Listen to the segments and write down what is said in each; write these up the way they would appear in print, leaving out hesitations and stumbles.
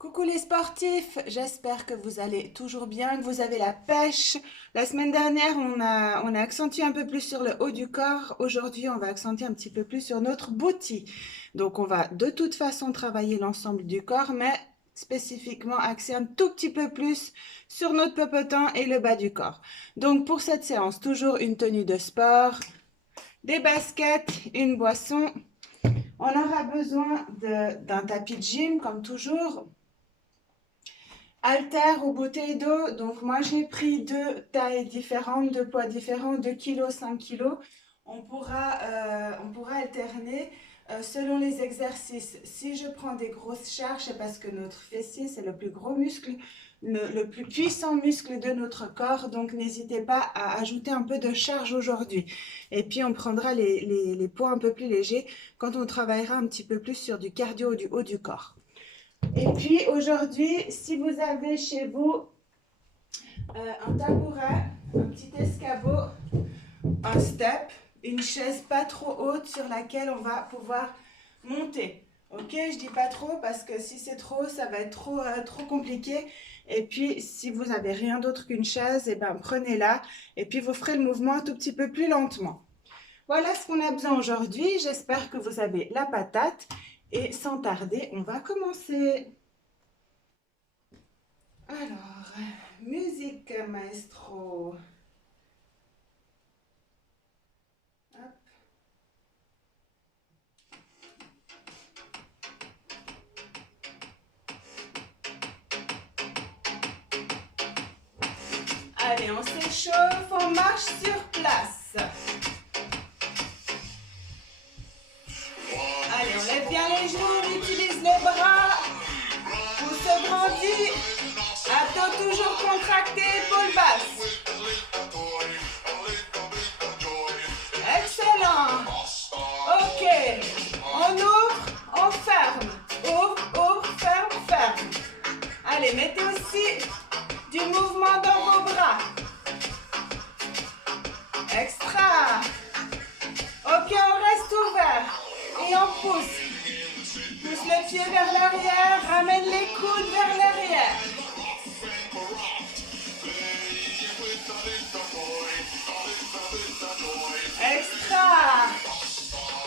Coucou les sportifs, j'espère que vous allez toujours bien, que vous avez la pêche. La semaine dernière, on a accentué un peu plus sur le haut du corps. Aujourd'hui, on va accentuer un petit peu plus sur notre booty. Donc, on va de toute façon travailler l'ensemble du corps, mais spécifiquement axer un tout petit peu plus sur notre popotin et le bas du corps. Donc, pour cette séance, toujours une tenue de sport, des baskets, une boisson. On aura besoin d'un tapis de gym, comme toujours. Haltères ou bouteilles d'eau, donc moi j'ai pris deux tailles différentes, deux poids différents, 2 kg, 5 kg. On pourra alterner selon les exercices. Si je prends des grosses charges, c'est parce que notre fessier, c'est le plus gros muscle, le plus puissant muscle de notre corps. Donc n'hésitez pas à ajouter un peu de charge aujourd'hui. Et puis on prendra les poids un peu plus légers quand on travaillera un petit peu plus sur du cardio du haut du corps. Et puis aujourd'hui, si vous avez chez vous un tabouret, un petit escabeau, un step, une chaise pas trop haute sur laquelle on va pouvoir monter. Ok, je dis pas trop parce que si c'est trop, ça va être trop compliqué. Et puis, si vous n'avez rien d'autre qu'une chaise, eh ben, prenez-la et puis vous ferez le mouvement un tout petit peu plus lentement. Voilà ce qu'on a besoin aujourd'hui. J'espère que vous avez la patate. Et sans tarder, on va commencer. Alors, musique maestro. Hop. Allez, on s'échauffe, on marche sur place. Allez, on lève bien les genoux, on utilise les bras. Pouce grandi. Abdos toujours contractés, épaules basses. Excellent. Ok. On ouvre, on ferme. Ouvre, ouvre, ferme, ferme. Allez, mettez aussi du mouvement dans vos bras. Extra. Ok, on reste ouvert. Et on pousse. Pousse le pied vers l'arrière. Ramène les coudes vers l'arrière. Extra.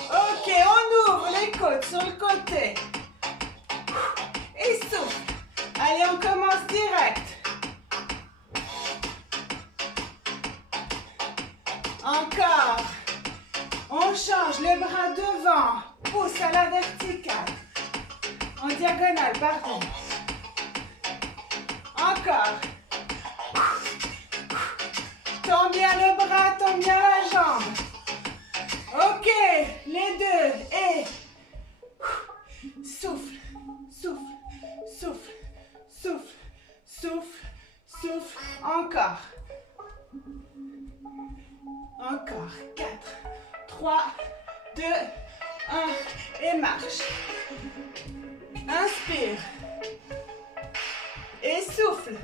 Ok, on ouvre les côtes sur le côté. Et souffle. Allez, on commence direct. Encore. On change le bras devant. Pousse à la verticale. En diagonale, pardon. Encore. Tends bien le bras, tends bien la jambe. Ok, les deux. Et souffle, souffle, souffle, souffle, souffle, souffle. Encore. Encore. 4, 3, 2, 1. Et marche. Inspire. Et souffle.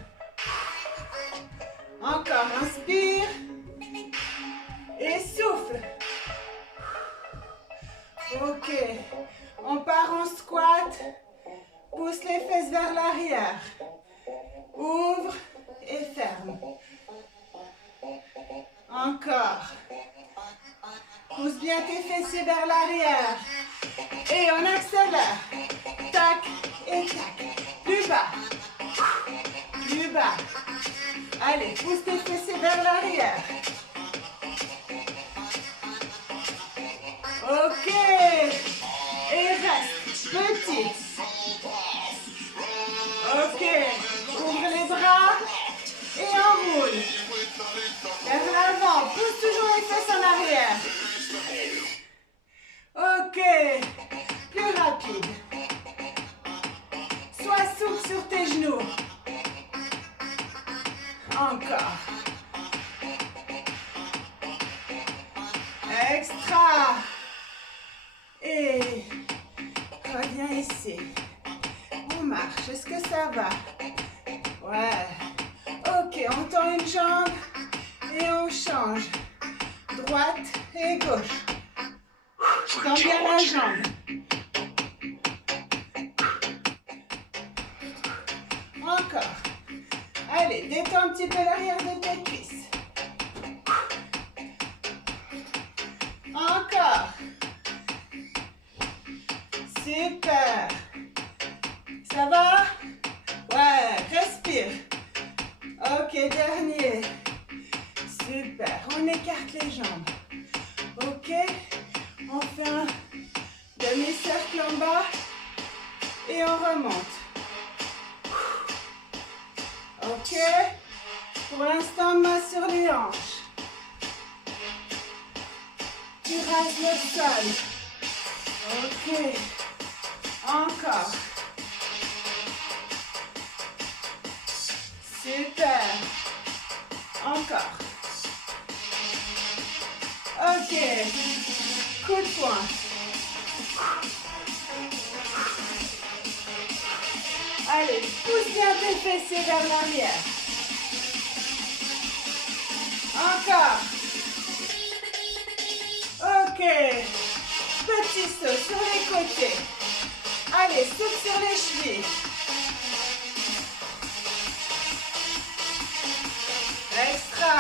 Encore. Inspire. Et souffle. Ok. On part en squat. Pousse les fesses vers l'arrière. Ouvre et ferme. Encore. Pousse bien tes fessiers vers l'arrière. Et on accélère. Tac et tac. Plus bas. Plus bas. Allez, pousse tes fessiers vers l'arrière. Ok. Et reste petit. Ok. Ouvre les bras et enroule. Vers l'avant. Pousse toujours les fesses en arrière. Ok. Plus rapide. Sois souple sur tes genoux. Encore. Extra. Et reviens ici. On marche. Est-ce que ça va? Ouais. Ok, on tend une jambe et on change. Droite et gauche. Tends bien la jambe. Encore. Allez, détends un petit peu l'arrière de tes cuisses. Encore. Super. Ça va? Ouais, respire. Ok, dernier. Super. On écarte les jambes. Ok. On fait un demi-cercle en bas. Et on remonte. Ok. Pour l'instant, main sur les hanches. Tu rases le sol. Ok. Encore. Super. Encore. Ok. Coup de poing. Allez, pousse bien tes fessiers vers l'arrière. Encore. Ok. Petit saut sur les côtés. Allez, saute sur les chevilles. Extra.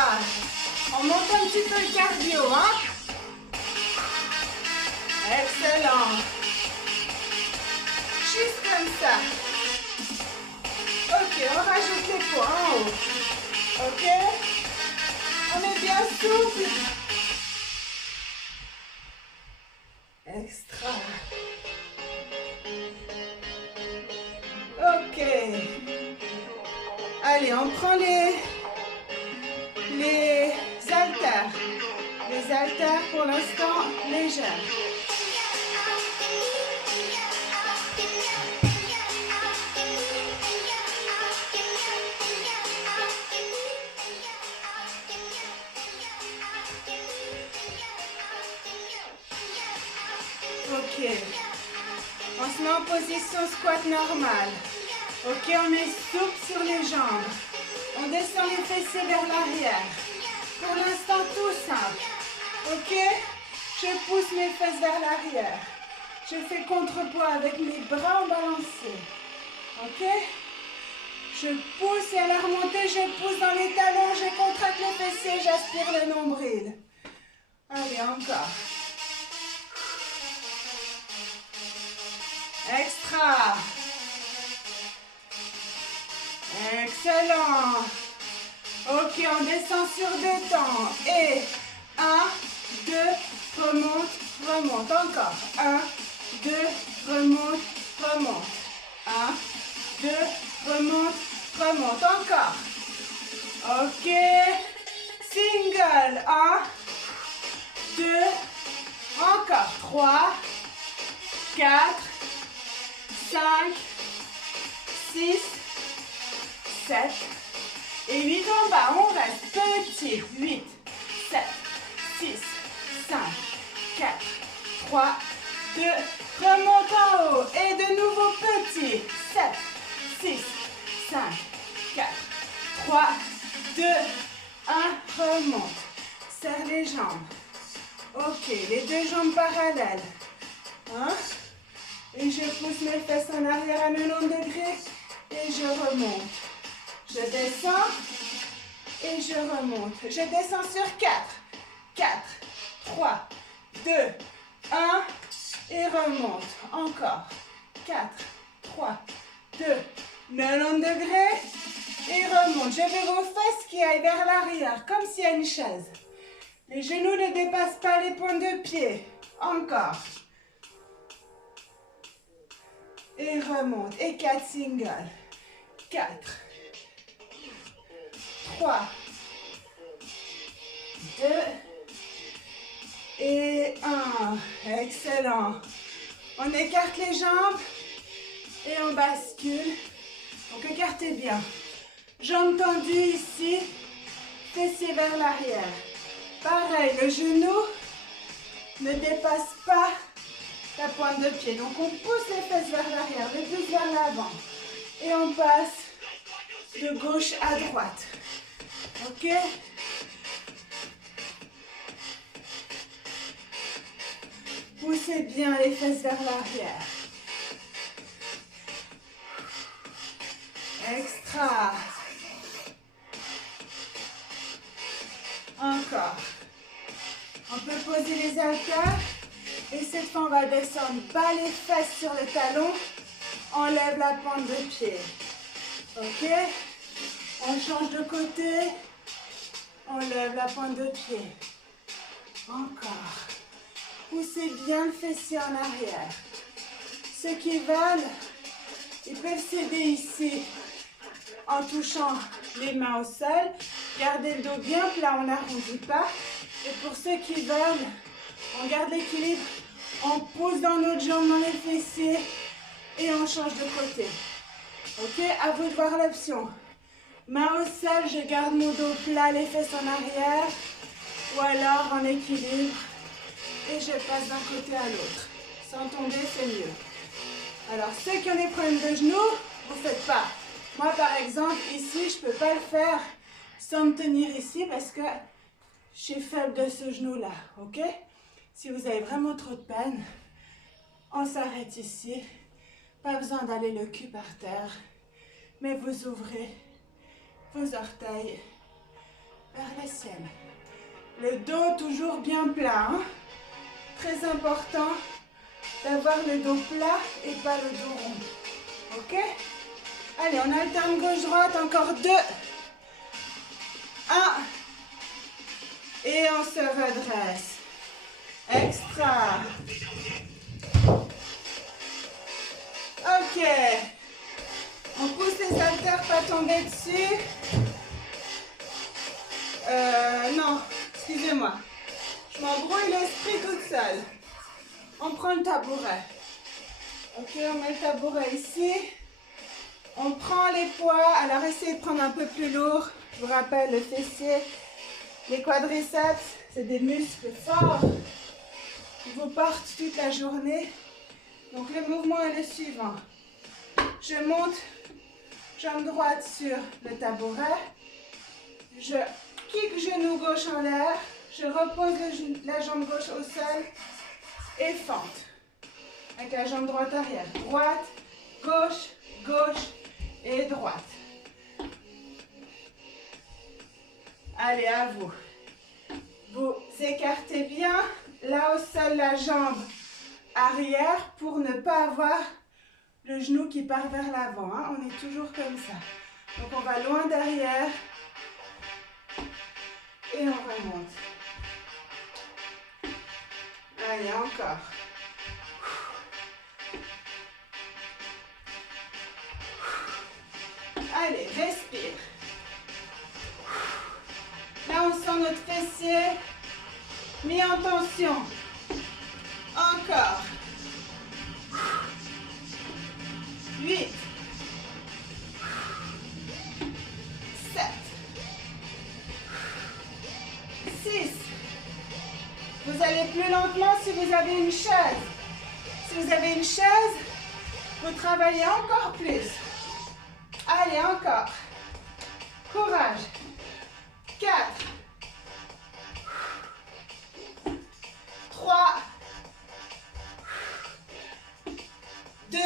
On monte un petit peu le cardio, hein? Excellent. Juste comme ça. Ok, on rajoute les poids en haut. Ok? On est bien souple. Extra. Ok. Allez, on prend les haltères. Les haltères pour l'instant légères. Ok. On se met en position squat normale. Ok, on est souple sur les jambes. On descend les fessiers vers l'arrière. Pour l'instant, tout simple. Ok? Je pousse mes fesses vers l'arrière. Je fais contrepoids avec mes bras en balancé. Ok? Je pousse et à la remontée, je pousse dans les talons, je contracte les fessiers, j'aspire le nombril. Allez, encore. Extra. Excellent. Ok, on descend sur 2 temps. Et 1, 2, remonte, remonte. Encore. 1, 2, remonte, remonte. 1, 2, remonte, remonte. Encore. Ok. Single. 1, 2, encore. 3, 4, 5, 6, 7 et 8 en bas. On reste petit. 8, 7, 6, 5, 4, 3, 2, remonte en haut. Et de nouveau petit. 7, 6, 5, 4, 3, 2, 1, remonte. Serre les jambes. Ok, les 2 jambes parallèles. Hein? Et je pousse mes fesses en arrière à 90 degrés et je remonte. Je descends et je remonte. Je descends sur 4. 4, 3, 2, 1 et remonte. Encore. 4, 3, 2, 90 degrés et remonte. Je veux vos fesses qui aillent vers l'arrière comme s'il y a une chaise. Les genoux ne dépassent pas les pointes de pied. Encore. Et remonte. Et 4 singles. 4, 3, 2 et 1. Excellent. On écarte les jambes et on bascule. Donc écartez bien. Jambes tendues ici. Fessiers vers l'arrière. Pareil, le genou ne dépasse pas la pointe de pied. Donc on pousse les fesses vers l'arrière, le plus vers l'avant. Et on passe de gauche à droite. Ok? Poussez bien les fesses vers l'arrière. Extra. Encore. On peut poser les haltères. Et cette fois, on va descendre bas les fesses sur le talon. On lève la pointe de pied. Ok? On change de côté. On lève la pointe de pied. Encore. Poussez bien le fessier en arrière. Ceux qui veulent, ils peuvent s'aider ici en touchant les mains au sol. Gardez le dos bien plat, on n'arrondit pas. Et pour ceux qui veulent, on garde l'équilibre. On pousse dans notre jambe, dans les fessiers. Et on change de côté. Ok? À vous de voir l'option. Main au sol, je garde mon dos plat, les fesses en arrière. Ou alors en équilibre. Et je passe d'un côté à l'autre. Sans tomber, c'est mieux. Alors, ceux qui ont des problèmes de genoux, vous ne faites pas. Moi, par exemple, ici, je ne peux pas le faire sans me tenir ici parce que je suis faible de ce genou-là. Ok? Si vous avez vraiment trop de peine, on s'arrête ici. Pas besoin d'aller le cul par terre. Mais vous ouvrez vos orteils vers le ciel. Le dos toujours bien plat. Hein? Très important d'avoir le dos plat et pas le dos rond. Ok? Allez, on alterne gauche-droite. Encore 2. 1. Et on se redresse. Extra. Ok. On pousse les haltères, pas tomber dessus. Non, excusez-moi. Je m'embrouille l'esprit toute seule. On prend le tabouret. Ok, on met le tabouret ici. On prend les poids. Alors, essayez de prendre un peu plus lourd. Je vous rappelle, le fessier, les quadriceps, c'est des muscles forts qui vous portent toute la journée. Donc, le mouvement est le suivant. Je monte, jambe droite sur le tabouret. Je kick genou gauche en l'air. Je repose la jambe gauche au sol et fente. Avec la jambe droite arrière. Droite, gauche, gauche et droite. Allez, à vous. Vous écartez bien là au sol la jambe arrière pour ne pas avoir le genou qui part vers l'avant. Hein. On est toujours comme ça. Donc on va loin derrière et on remonte. Allez, encore. Allez, respire. Là, on sent notre fessier mis en tension. Encore. 8. 7. 6. Vous allez plus lentement si vous avez une chaise. Si vous avez une chaise, vous travaillez encore plus. Allez, encore. Courage. 4. 3. 2.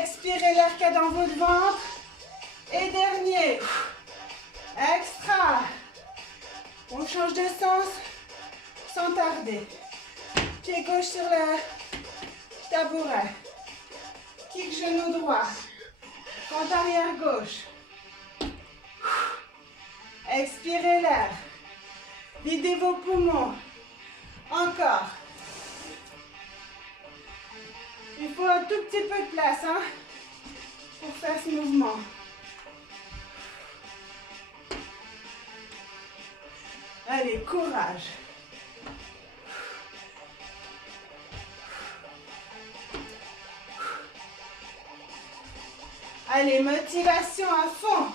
Expirez l'air qu'il y a dans votre ventre. Et dernier. Extra. On change de sens sans tarder. Pied gauche sur le tabouret. Kick genou droit. Fente arrière gauche. Expirez l'air. Videz vos poumons. Encore. Il faut un tout petit peu de place hein, pour faire ce mouvement. Allez, courage. Allez, motivation à fond.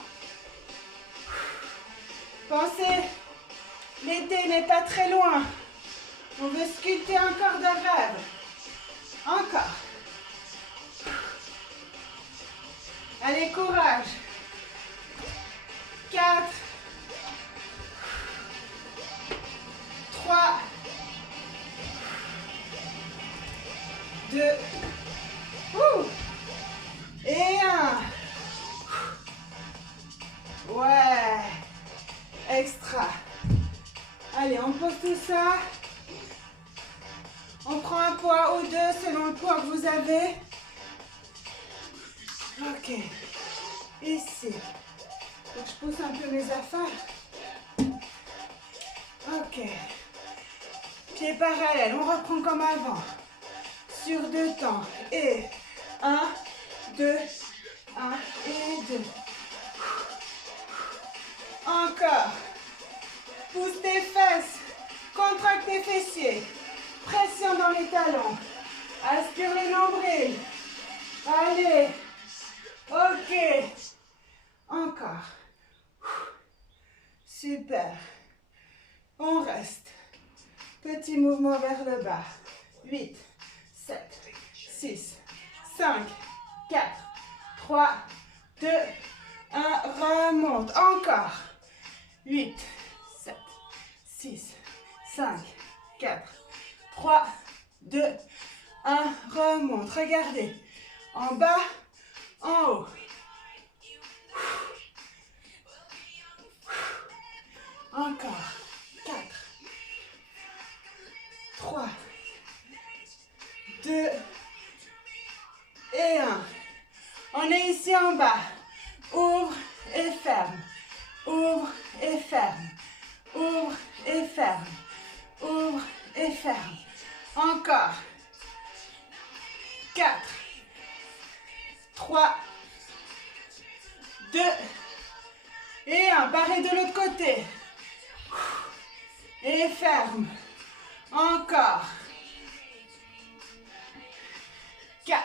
Pensez, l'été n'est pas très loin. On veut sculpter un corps de rêve. Encore. Allez, courage. 4. 3. 2. Et 1. tout ça. On prend un poids ou deux selon le poids que vous avez. Ok. Ici. Donc, je pousse un peu mes affaires. Ok. Pieds parallèles. On reprend comme avant. Sur 2 temps. Et 1, 2, 1 et 2. Encore. Pousse tes fesses. Contracte tes fessiers. Pression dans les talons. Aspire les nombrils. Allez. Ok. Encore. Super. On reste. Petit mouvement vers le bas. 8, 7, 6, 5, 4, 3, 2, 1. Remonte. Encore. 8, 7, 6, 5, 4, 3, 2, 1. Remonte. Regardez. En bas, en haut. Encore. 4, 3, 2 et 1. On est ici en bas. Ouvre et ferme. Ouvre et ferme. Ouvre et ferme. Ouvre et ferme. Encore. 4, 3, 2 et 1. Pareil de l'autre côté. Et ferme. Encore. 4,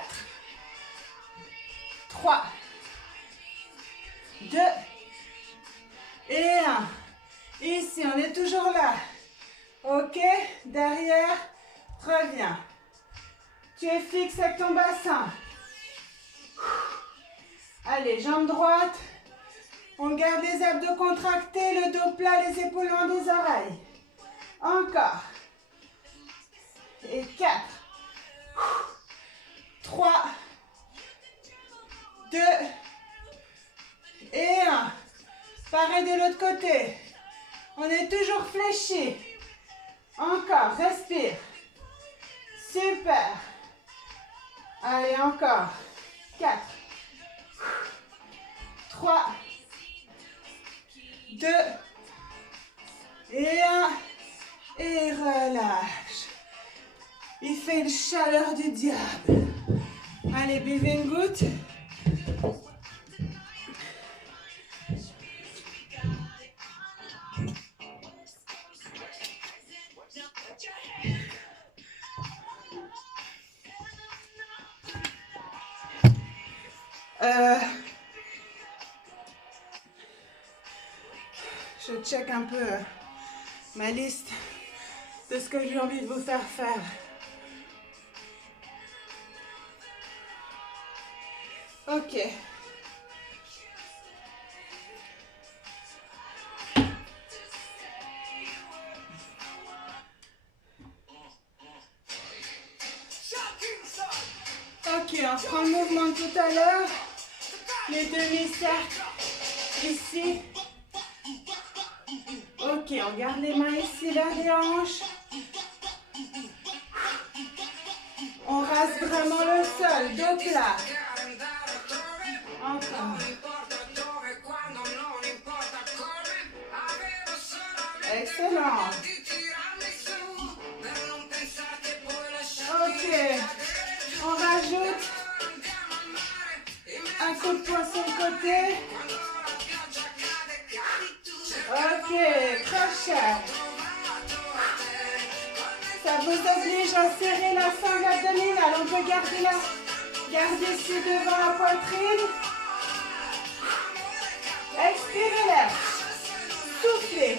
3, 2 et 1. Ici, on est toujours là. Ok, derrière, reviens. Tu es fixe avec ton bassin. Allez, jambe droite. On garde les abdos contractés, le dos plat, les épaules loin des oreilles. Encore. Et 4, 3, 2 et 1. Pareil de l'autre côté. On est toujours fléchi. Encore, respire. Super. Allez, encore. 4, 3, 2 et 1. Et relâche. Il fait une chaleur du diable. Allez, buvez une goutte. Je check un peu ma liste de ce que j'ai envie de vous faire faire. Ok. Ok, on reprend le mouvement de tout à l'heure. Les demi-cercles ici. Ok, on garde les mains ici vers les hanches. On rase vraiment le sol, dos plat. Encore. Excellent. Ok. On rajoute un coup de poing sur le côté. Ok, crochet. Ça vous oblige à serrer la sangle abdominale. On peut garder ici devant la poitrine. Expirez l'air. Soufflez.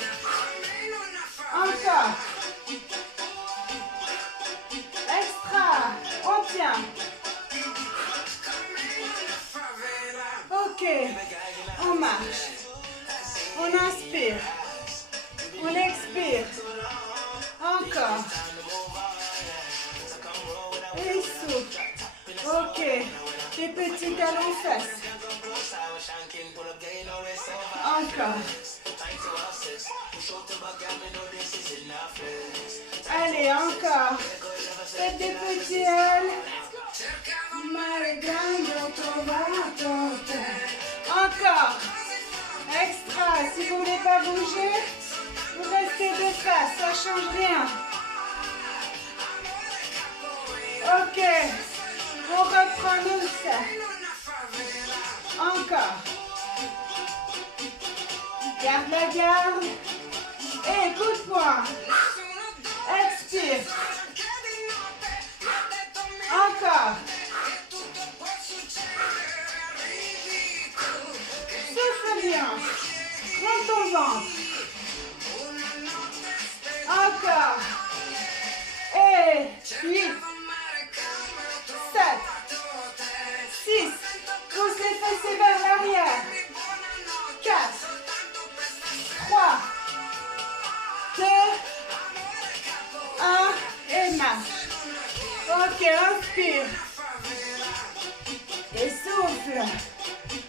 Encore. Extra. On tient. Ok. On marche. On inspire. On expire. Encore. Et souffle. Ok. Des petits talons fesses. Encore. Allez, encore. Faites des petits L. Encore. Extra. Si vous ne voulez pas bouger, vous restez de face. Ça ne change rien. Ok. On reprend nous ça. Encore. Garde la garde. Et coup de poing. Expire. Encore. Souffle bien. Prends ton ventre. Encore. Et 8, 7, 6. Pousse les fessiers vers l'arrière. 4, 3, 2, 1 et marche. Ok, inspire. Et souffle.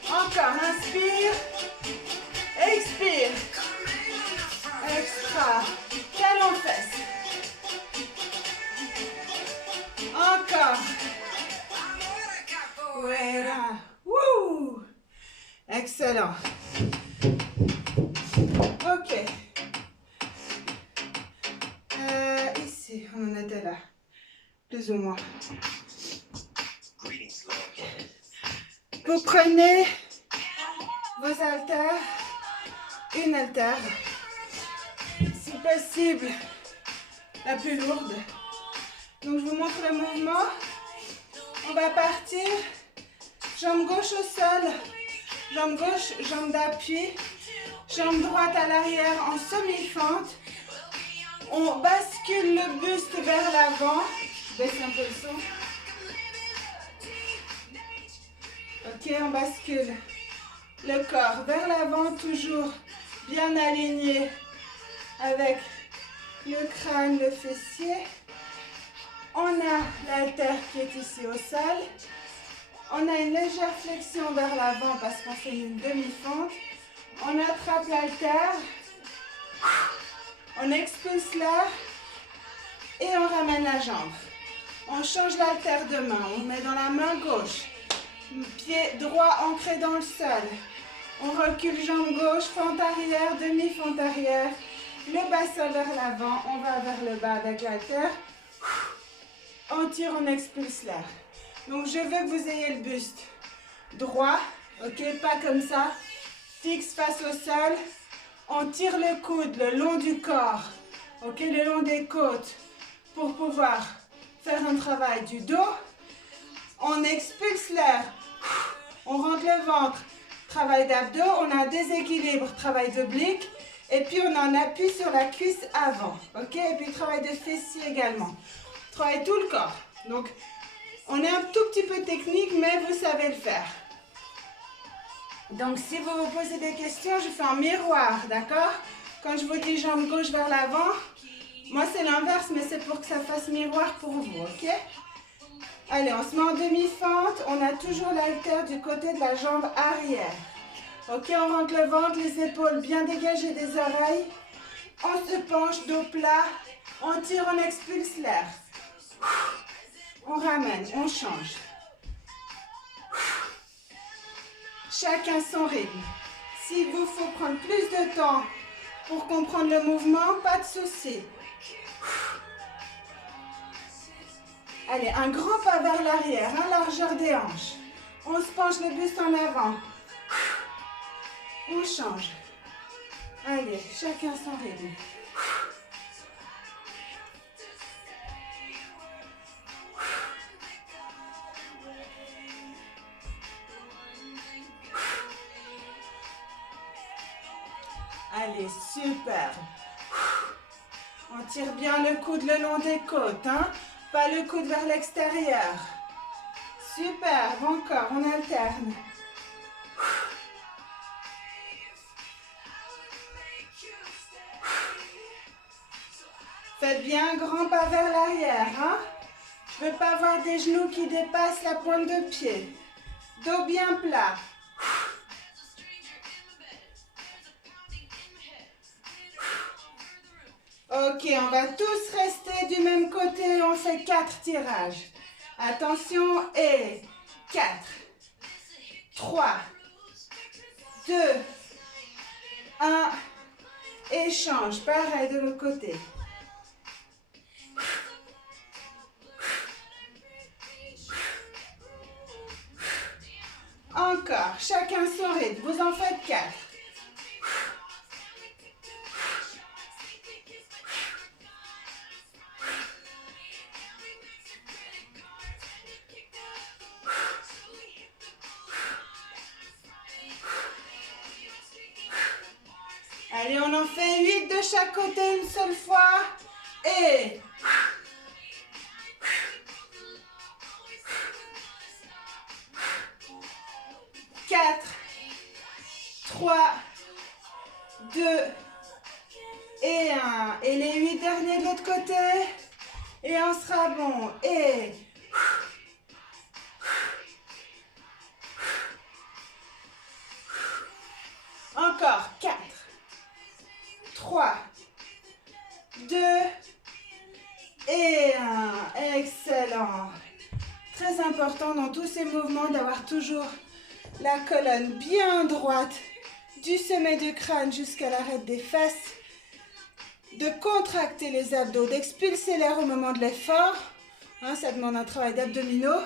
Encore, inspire. Expire. Extra. Talon fesse. Encore. Voilà. Wouh. Excellent. Ok. Ici, on en était là. Plus ou moins. Vous prenez vos haltères, une haltère, si possible la plus lourde. Donc je vous montre le mouvement. On va partir, jambe gauche au sol, jambe gauche, jambe d'appui, jambe droite à l'arrière en semi-fente. On bascule le buste vers l'avant. Baisse un peu le son. Ok, on bascule le corps vers l'avant, toujours bien aligné avec le crâne, le fessier. On a l'haltère qui est ici au sol. On a une légère flexion vers l'avant parce qu'on fait une demi-fente. On attrape l'haltère. On expulse l'air et on ramène la jambe. On change l'haltère de main. On met dans la main gauche. Pied droit ancré dans le sol. On recule jambe gauche, fente arrière, demi-fente arrière. Le bassin vers l'avant. On va vers le bas avec l'haltère. On tire, on expulse l'air. Donc je veux que vous ayez le buste droit. Ok, pas comme ça. Fixe face au sol. On tire le coude le long du corps. Ok, le long des côtes. Pour pouvoir faire un travail du dos. On expulse l'air. On rentre le ventre. Travail d'abdos. On a un déséquilibre. Travail d'oblique. Et puis on a un appui sur la cuisse avant. Ok, et puis travail de fessier également. Travaille tout le corps. Donc, on est un tout petit peu technique, mais vous savez le faire. Donc, si vous vous posez des questions, je fais un miroir, d'accord? Quand je vous dis jambe gauche vers l'avant, moi c'est l'inverse, mais c'est pour que ça fasse miroir pour vous, ok? Allez, on se met en demi-fente. On a toujours l'haltère du côté de la jambe arrière. Ok, on rentre le ventre, les épaules bien dégagées des oreilles. On se penche, dos plat. On tire, on expulse l'air. On ramène, on change. Chacun son rythme. S'il vous faut prendre plus de temps pour comprendre le mouvement, pas de souci. Allez, un grand pas vers l'arrière, largeur des hanches. On se penche le buste en avant. On change. Allez, chacun son rythme. Allez, super. On tire bien le coude le long des côtes, hein? Pas le coude vers l'extérieur. Super, encore, on alterne. Faites bien un grand pas vers l'arrière, hein? Je ne veux pas avoir des genoux qui dépassent la pointe de pied. Dos bien plat. Ok, on va tous rester du même côté. On fait 4 tirages. Attention, et 4, 3, 2, 1. Échange, pareil de l'autre côté. Encore, chacun son rythme. Vous en faites 4. Allez, on en fait 8 de chaque côté une seule fois. Et 4, 3, 2 et 1. Et les 8 derniers de l'autre côté. Et on sera bon. Et encore 4, 3, 2 et 1. Excellent. Très important dans tous ces mouvements d'avoir toujours la colonne bien droite du sommet du crâne jusqu'à l'arête des fesses. De contracter les abdos, d'expulser l'air au moment de l'effort. Hein, ça demande un travail d'abdominaux.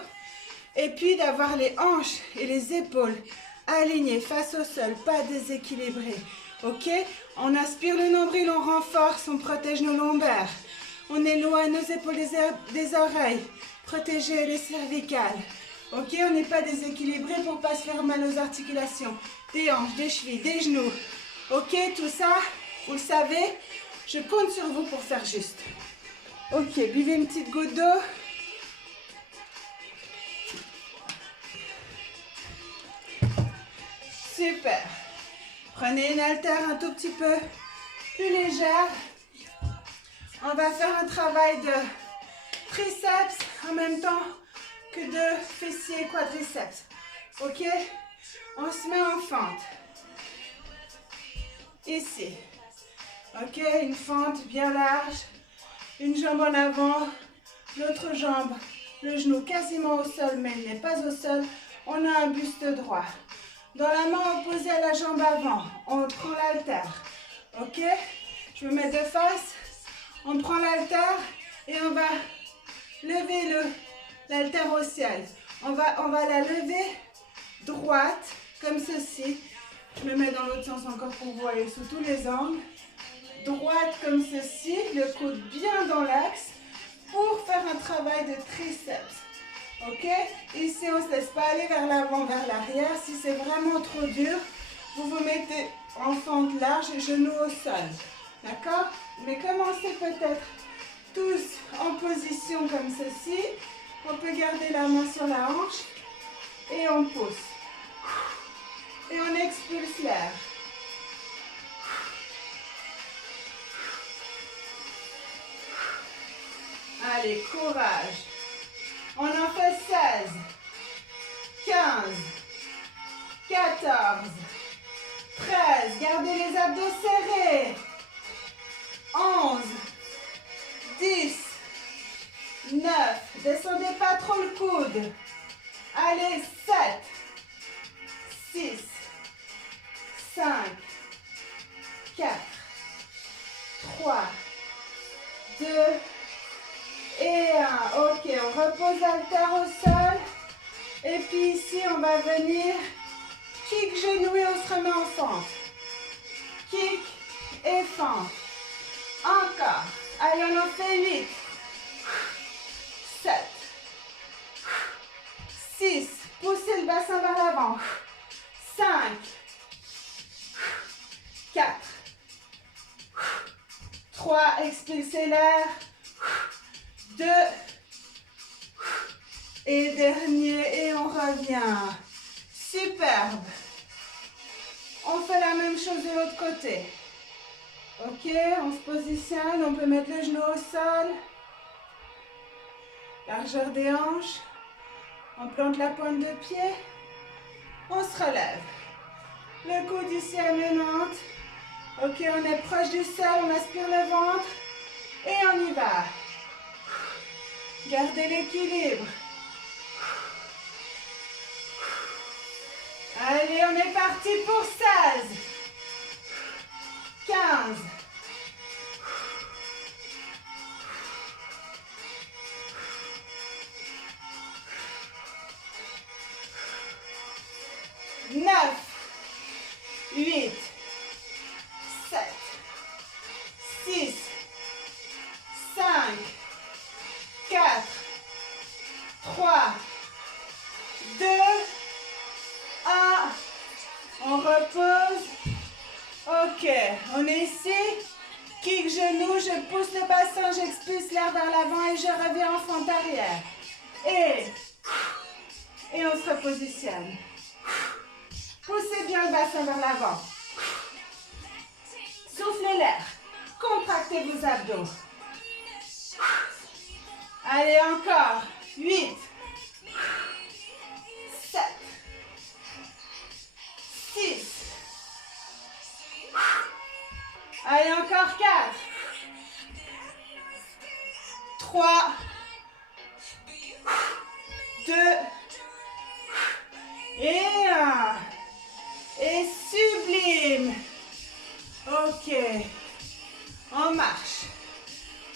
Et puis d'avoir les hanches et les épaules alignées face au sol, pas déséquilibrées. Ok? On aspire le nombril, on renforce, on protège nos lombaires. On éloigne nos épaules des oreilles. Protéger les cervicales. Ok? On n'est pas déséquilibré pour ne pas se faire mal aux articulations. Des hanches, des chevilles, des genoux. Ok? Tout ça, vous le savez, je compte sur vous pour faire juste. Ok, buvez une petite goutte d'eau. Super. Prenez une haltère un tout petit peu plus légère. On va faire un travail de triceps en même temps que de fessiers et quadriceps. Ok? On se met en fente. Ici. Ok, une fente bien large. Une jambe en avant, l'autre jambe, le genou quasiment au sol, mais il n'est pas au sol. On a un buste droit. Dans la main opposée à la jambe avant, on prend l'haltère. Ok? Je me mets de face. On prend l'haltère et on va lever l'haltère au ciel. On va la lever droite, comme ceci. Je me mets dans l'autre sens encore pour vous voyez sous tous les angles. Droite comme ceci, le coude bien dans l'axe pour faire un travail de triceps. Ok? Ici, on ne se laisse pas aller vers l'avant, vers l'arrière. Si c'est vraiment trop dur, vous vous mettez en fente large, genoux au sol. D'accord? Mais commencez peut-être tous en position comme ceci. On peut garder la main sur la hanche et on pousse. Et on expulse l'air. Allez, courage. On en fait 16, 15, 14, 13. Gardez les abdos serrés. 11, 10, 9. Descendez pas trop le coude. Allez, 7, 6, 5, 4, 3, 2, et 1. Ok, on repose l'haltère au sol. Et puis ici, on va venir kick genou et on se remet en fente. Kick et fente. Encore. Allez, on en fait 8, 7, 6. Poussez le bassin vers l'avant. 5, 4, 3. Expulsez l'air. 2 et dernier et on revient. Superbe. On fait la même chose de l'autre côté. Ok, on se positionne, on peut mettre le genou au sol. Largeur des hanches. On plante la pointe de pied. On se relève. Le coude ici à 90. Ok, on est proche du sol, on aspire le ventre. Et on y va. Gardez l'équilibre. Allez, on est parti pour 16. 15. 9, 8, 7, 6, 5, 4, 3, 2, 1. On repose. Ok, on est ici. Kick genou, je pousse le bassin, j'expulse l'air vers l'avant et je reviens en fente arrière. Et on se repositionne. Poussez bien le bassin vers l'avant. Soufflez l'air. Contractez vos abdos. Allez, encore. 8, 7, 6. Allez, encore 4, 3, 2, et 1. Et sublime. Ok. On marche.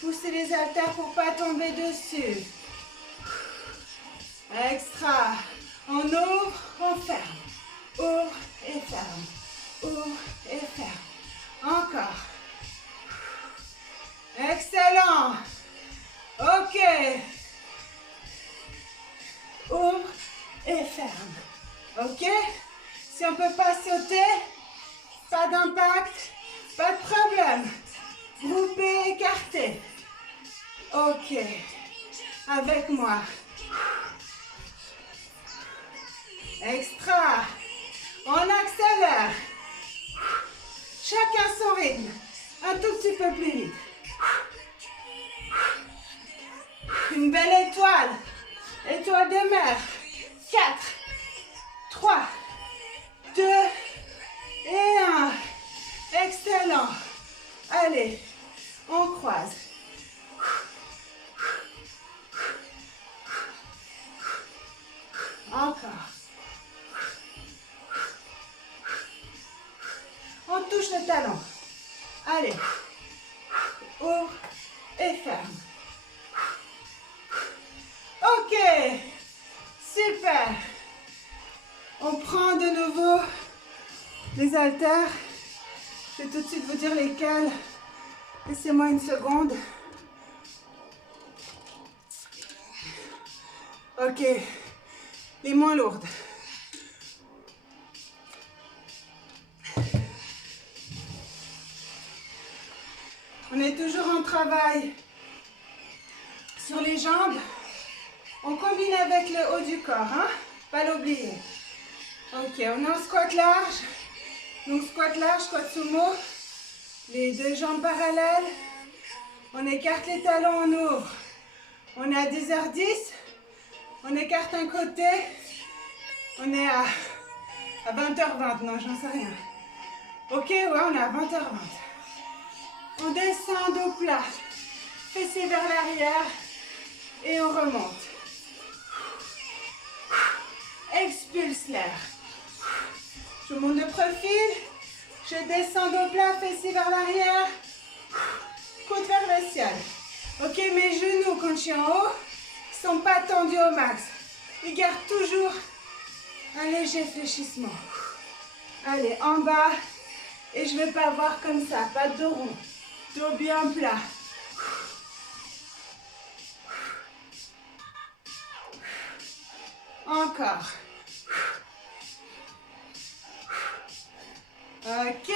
Poussez les haltères pour ne pas tomber dessus. Extra. On ouvre, on ferme. Ouvre et ferme. Ouvre et ferme. Encore. Excellent. Ok. Ouvre et ferme. Ok? Si on ne peut pas sauter, pas d'impact, pas de problème. Groupé, écarté. Ok. Avec moi. Extra. On accélère. Chacun son rythme. Un tout petit peu plus vite. Une belle étoile. Étoile de mer. 4, 3, 2 et 1. Excellent. Allez, on croise. Encore. On touche le talon. Allez. Ouvre et ferme. Ok. Super. On prend de nouveau les haltères. Je vais tout de suite vous dire lesquels. Laissez-moi une seconde. Ok. Les moins lourdes. On est toujours en travail sur les jambes. On combine avec le haut du corps, hein? Pas l'oublier. Ok, on est en squat large. Donc squat large, squat sumo. Les deux jambes parallèles. On écarte les talons, on ouvre. On est à 10h10. On écarte un côté. On est à 20h20. Non, j'en sais rien. Ok, ouais, on est à 20h20. On descend dos plat. Fessiers vers l'arrière. Et on remonte. Expulse l'air. Je monte de profil. Je descends dos plat, fessiers vers l'arrière. Coude vers le ciel. Ok, mes genoux, quand je suis en haut, ne sont pas tendus au max. Ils gardent toujours un léger fléchissement. Allez, en bas. Et je ne vais pas voir comme ça. Pas de dos rond. Dos bien plat. Encore. Ok.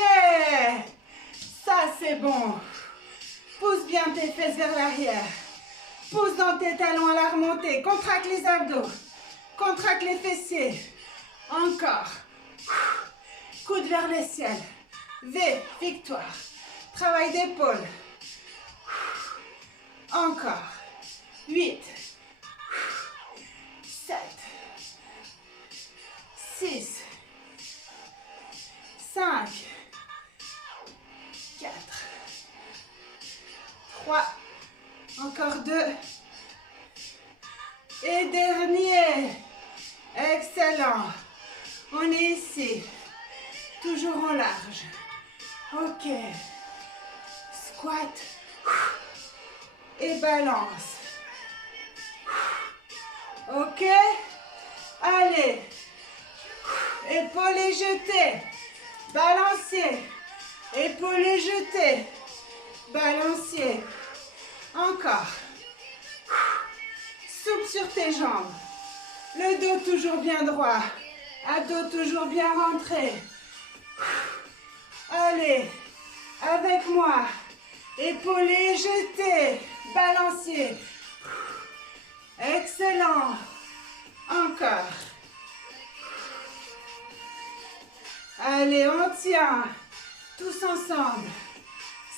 Ça, c'est bon. Pousse bien tes fesses vers l'arrière. Pousse dans tes talons à la remontée. Contracte les abdos. Contracte les fessiers. Encore. Coude vers le ciel. V, victoire. Travail d'épaule. Encore. 8, 7, 6, 5, 4, 3, 2. Et dernier. Excellent. On est ici. Toujours en large. Ok. Squat. Et balance. Ok. Allez. Épaules jetées. Balancier. Épaules jetées. Balancier. Encore. Souple sur tes jambes. Le dos toujours bien droit. Abdos toujours bien rentrés. Allez. Avec moi. Épaules jetées. Balancier. Excellent. Encore. Allez, on tient. Tous ensemble.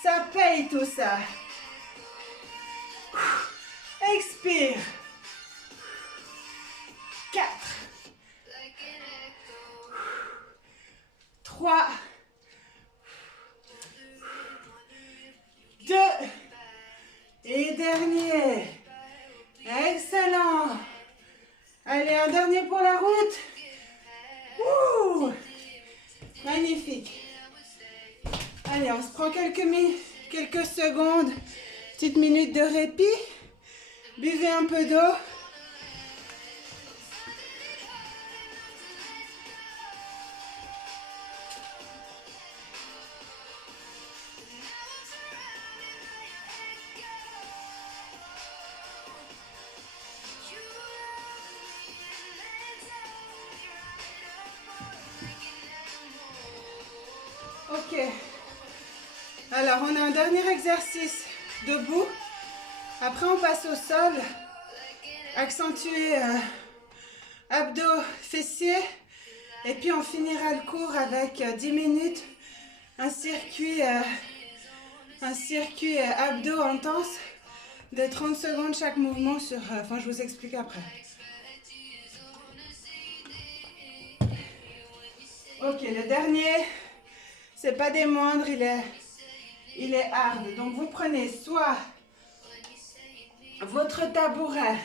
Ça paye tout ça. Expire. 4. 3. 2. Et dernier. Excellent. Allez, un dernier pour la route. Ouh. Magnifique. Allez, on se prend quelques secondes, petite minute de répit. Buvez un peu d'eau. Ok. Alors, on a un dernier exercice debout. Après, on passe au sol. Accentuer abdos, fessiers. Et puis, on finira le cours avec 10 minutes. Un circuit abdos intense de 30 secondes chaque mouvement sur... Enfin, je vous explique après. Ok, le dernier, c'est pas des moindres, il est hard. Donc, vous prenez soit votre tabouret,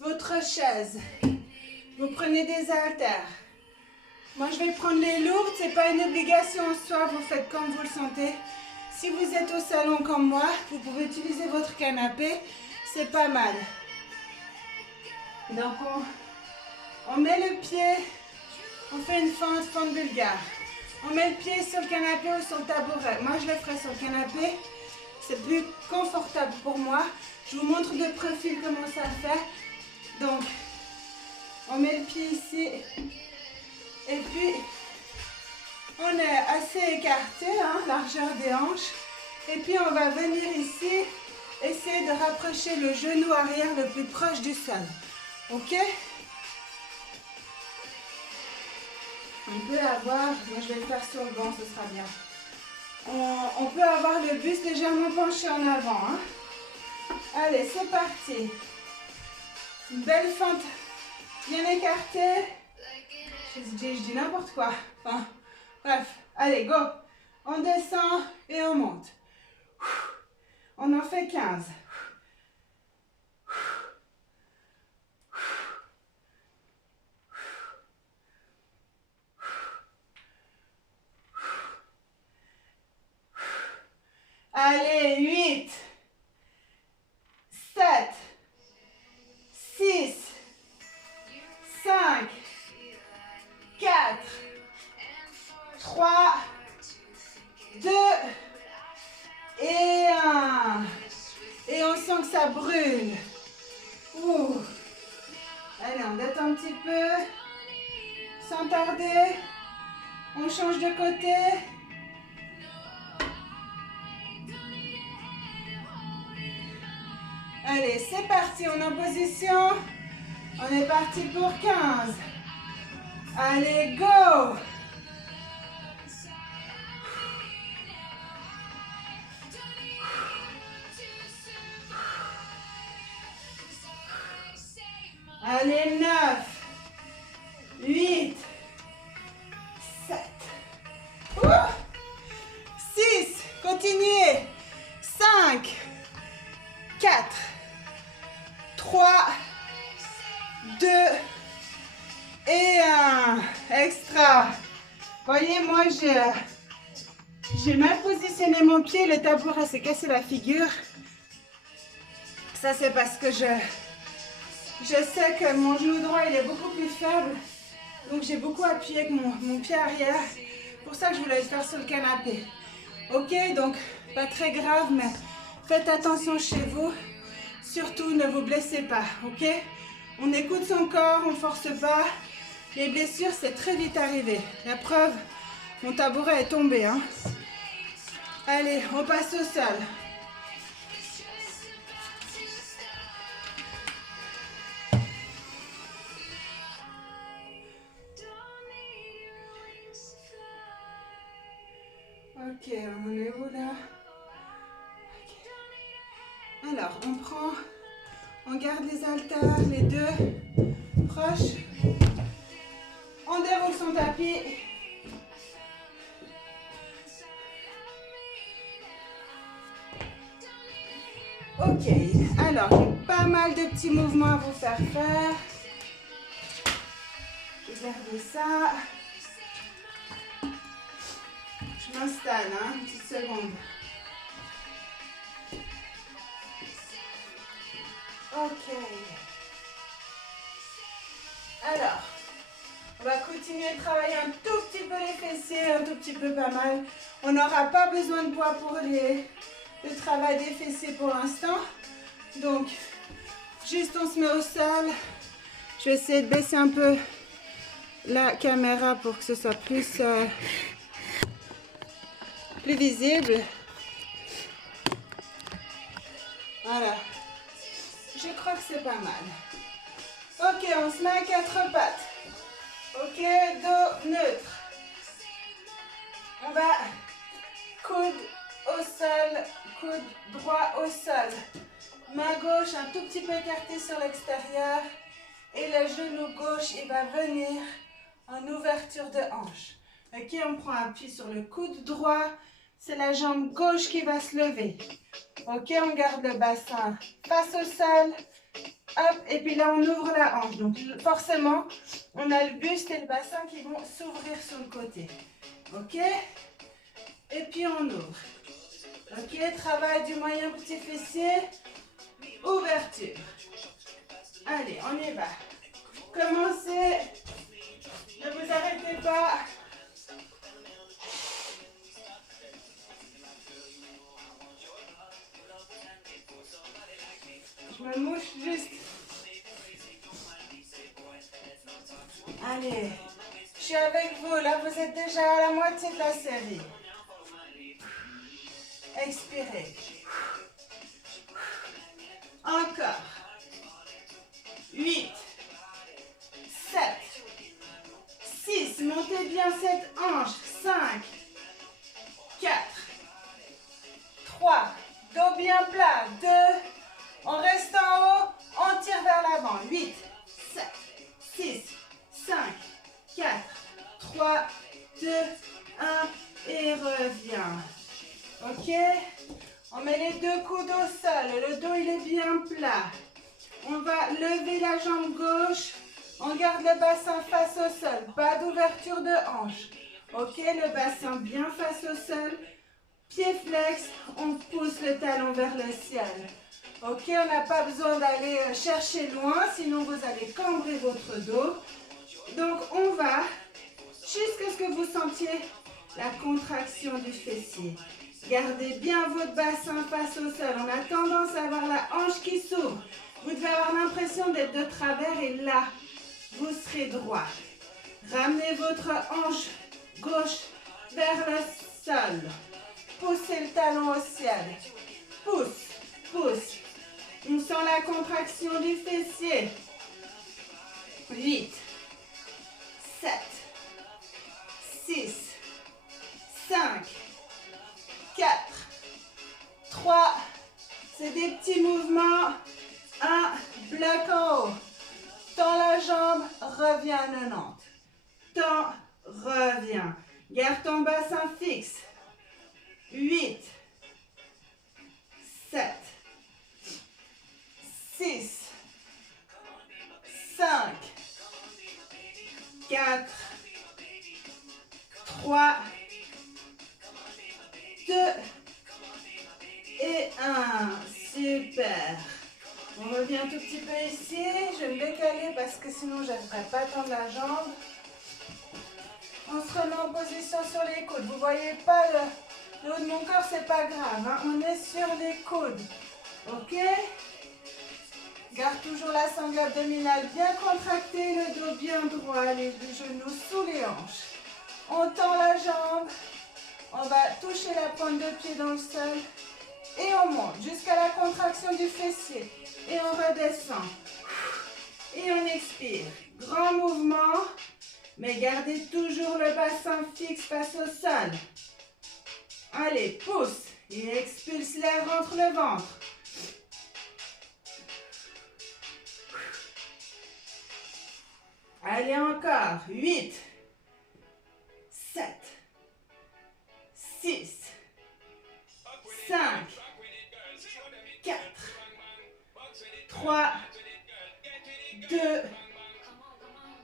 votre chaise, vous prenez des haltères. Moi, je vais prendre les lourdes, c'est pas une obligation en soi, vous faites comme vous le sentez. Si vous êtes au salon comme moi, vous pouvez utiliser votre canapé, c'est pas mal. Donc, on met le pied, on fait une fente bulgare. On met le pied sur le canapé ou sur le tabouret. Moi, je le ferai sur le canapé. C'est plus confortable pour moi. Je vous montre de profil comment ça fait. Donc, on met le pied ici. Et puis, on est assez écarté, hein, largeur des hanches. Et puis, on va venir ici, essayer de rapprocher le genou arrière le plus proche du sol. Ok? On peut avoir, moi je vais le faire sur le banc, ce sera bien. On peut avoir le buste légèrement penché en avant. Hein. Allez, c'est parti. Une belle fente bien écartée. Je dis n'importe quoi. Enfin, bref, allez, go. On descend et on monte. On en fait 15. Allez, 8, 7, 6, 5, 4, 3, 2 et 1. Et on sent que ça brûle. Ouh. Allez, on détend un petit peu. Sans tarder. On change de côté. Allez, c'est parti, on est en position. On est parti pour 15. Allez, go! Allez, 9, 8, 7, 6, continuez, 5, 4, Voyez, moi, j'ai mal positionné mon pied. Le tabouret s'est cassé la figure. Ça, c'est parce que je sais que mon genou droit, il est beaucoup plus faible. Donc, j'ai beaucoup appuyé avec mon pied arrière. C'est pour ça que je voulais le faire sur le canapé. Ok, donc, pas très grave, mais faites attention chez vous. Surtout, ne vous blessez pas, ok? On écoute son corps, on ne force pas. Les blessures, c'est très vite arrivé. La preuve, mon tabouret est tombé, hein. Allez, on passe au sol. Ok, on est où là? Okay. Alors, on garde les haltères, les deux proches. On déroule son tapis. Ok, alors, j'ai pas mal de petits mouvements à vous faire faire. Regardez ça. Je m'installe, hein, une petite seconde. Ok. Alors, on va continuer de travailler un tout petit peu les fessiers, un tout petit peu pas mal. On n'aura pas besoin de poids pour le travail des fessiers pour l'instant. Donc, juste on se met au sol. Je vais essayer de baisser un peu la caméra pour que ce soit plus visible. Voilà. Je crois que c'est pas mal. Ok, on se met à quatre pattes. Ok, dos neutre. On va coude au sol, coude droit au sol. Main gauche un tout petit peu écartée sur l'extérieur. Et le genou gauche, il va venir en ouverture de hanche. Ok, on prend appui sur le coude droit. C'est la jambe gauche qui va se lever. Ok, on garde le bassin face au sol. Hop, et puis là, on ouvre la hanche. Donc, forcément, on a le buste et le bassin qui vont s'ouvrir sur le côté. Ok? Et puis, on ouvre. Ok, travail du moyen petit fessier. Ouverture. Allez, on y va. Commencez. Ne vous arrêtez pas. Je me mouche juste. Allez, je suis avec vous. Là, vous êtes déjà à la moitié de la série. Expirez. Encore. 8, 7, 6. Montez bien cette hanche. 5, 4, 3. Dos bien plat. 2. On reste en haut. On tire vers l'avant. 8, 7, 6, 5, 4, 3, 2, 1. Et reviens. Ok? On met les deux coudes au sol. Le dos, il est bien plat. On va lever la jambe gauche. On garde le bassin face au sol. Pas d'ouverture de hanche. Ok, le bassin bien face au sol. Pied flex. On pousse le talon vers le ciel. Ok, on n'a pas besoin d'aller chercher loin. Sinon, vous allez cambrer votre dos. Donc, on va jusqu'à ce que vous sentiez la contraction du fessier. Gardez bien votre bassin face au sol. On a tendance à avoir la hanche qui s'ouvre. Vous devez avoir l'impression d'être de travers et là, vous serez droit. Ramenez votre hanche gauche vers le sol. Poussez le talon au ciel. Pousse, pousse. On sent la contraction du fessier. 8, 7, 6, 5, 4, 3. C'est des petits mouvements. 1, bloc en haut. Tends la jambe, reviens à 90. Tends, reviens. Garde ton bassin fixe. 8, 7, 6, 5, 4, 3, 2 et 1. Super. On revient un tout petit peu ici. Je vais me décaler parce que sinon je n'arriverai pas à tendre la jambe. On se remet en position sur les coudes. Vous ne voyez pas le haut de mon corps, c'est pas grave, hein. On est sur les coudes. Ok? Garde toujours la sangle abdominale bien contractée, le dos bien droit, les genoux sous les hanches. On tend la jambe. On va toucher la pointe de pied dans le sol. Et on monte jusqu'à la contraction du fessier. Et on redescend. Et on expire. Grand mouvement. Mais gardez toujours le bassin fixe face au sol. Allez, pousse. Et expulse l'air entre le ventre. Allez encore. 8, 7, 6, 5, 4, 3, 2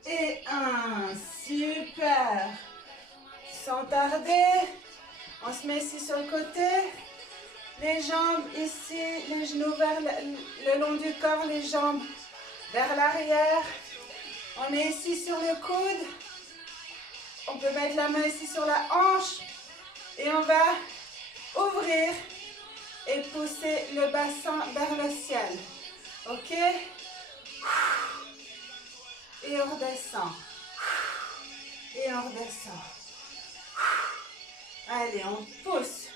et 1. Super. Sans tarder, on se met ici sur le côté. Les jambes ici, les genoux vers le long du corps, les jambes vers l'arrière. On est ici sur le coude. On peut mettre la main ici sur la hanche. Et on va ouvrir et pousser le bassin vers le ciel. Ok? Et on redescend. Et on redescend. Allez, on pousse.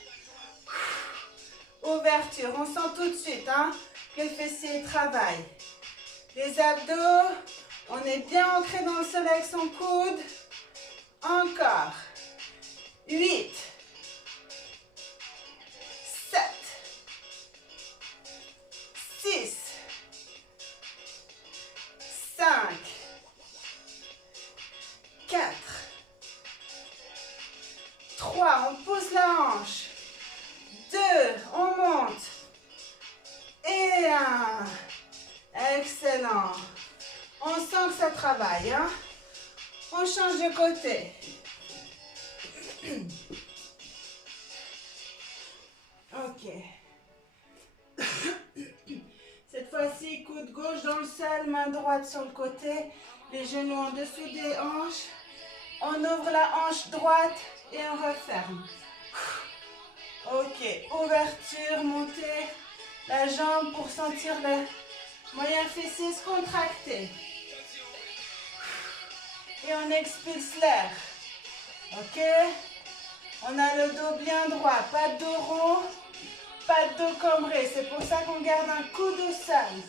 Ouverture. On sent tout de suite hein, que le fessier travaille. Les abdos. On est bien ancré dans le sol avec son coude. Encore. 8. 7. 6. 5. 4. 3. On pousse la hanche. 2. On monte. Et 1. Excellent. On sent que ça travaille. Hein? On change de côté. Ok. Cette fois-ci, coude gauche dans le sol, main droite sur le côté, les genoux en dessous des hanches. On ouvre la hanche droite et on referme. Ok, ouverture, montez la jambe pour sentir le moyen fessier se contracter. Et on expulse l'air. Ok? On a le dos bien droit, pas de dos rond, pas de dos cambré. C'est pour ça qu'on garde un coude au sol.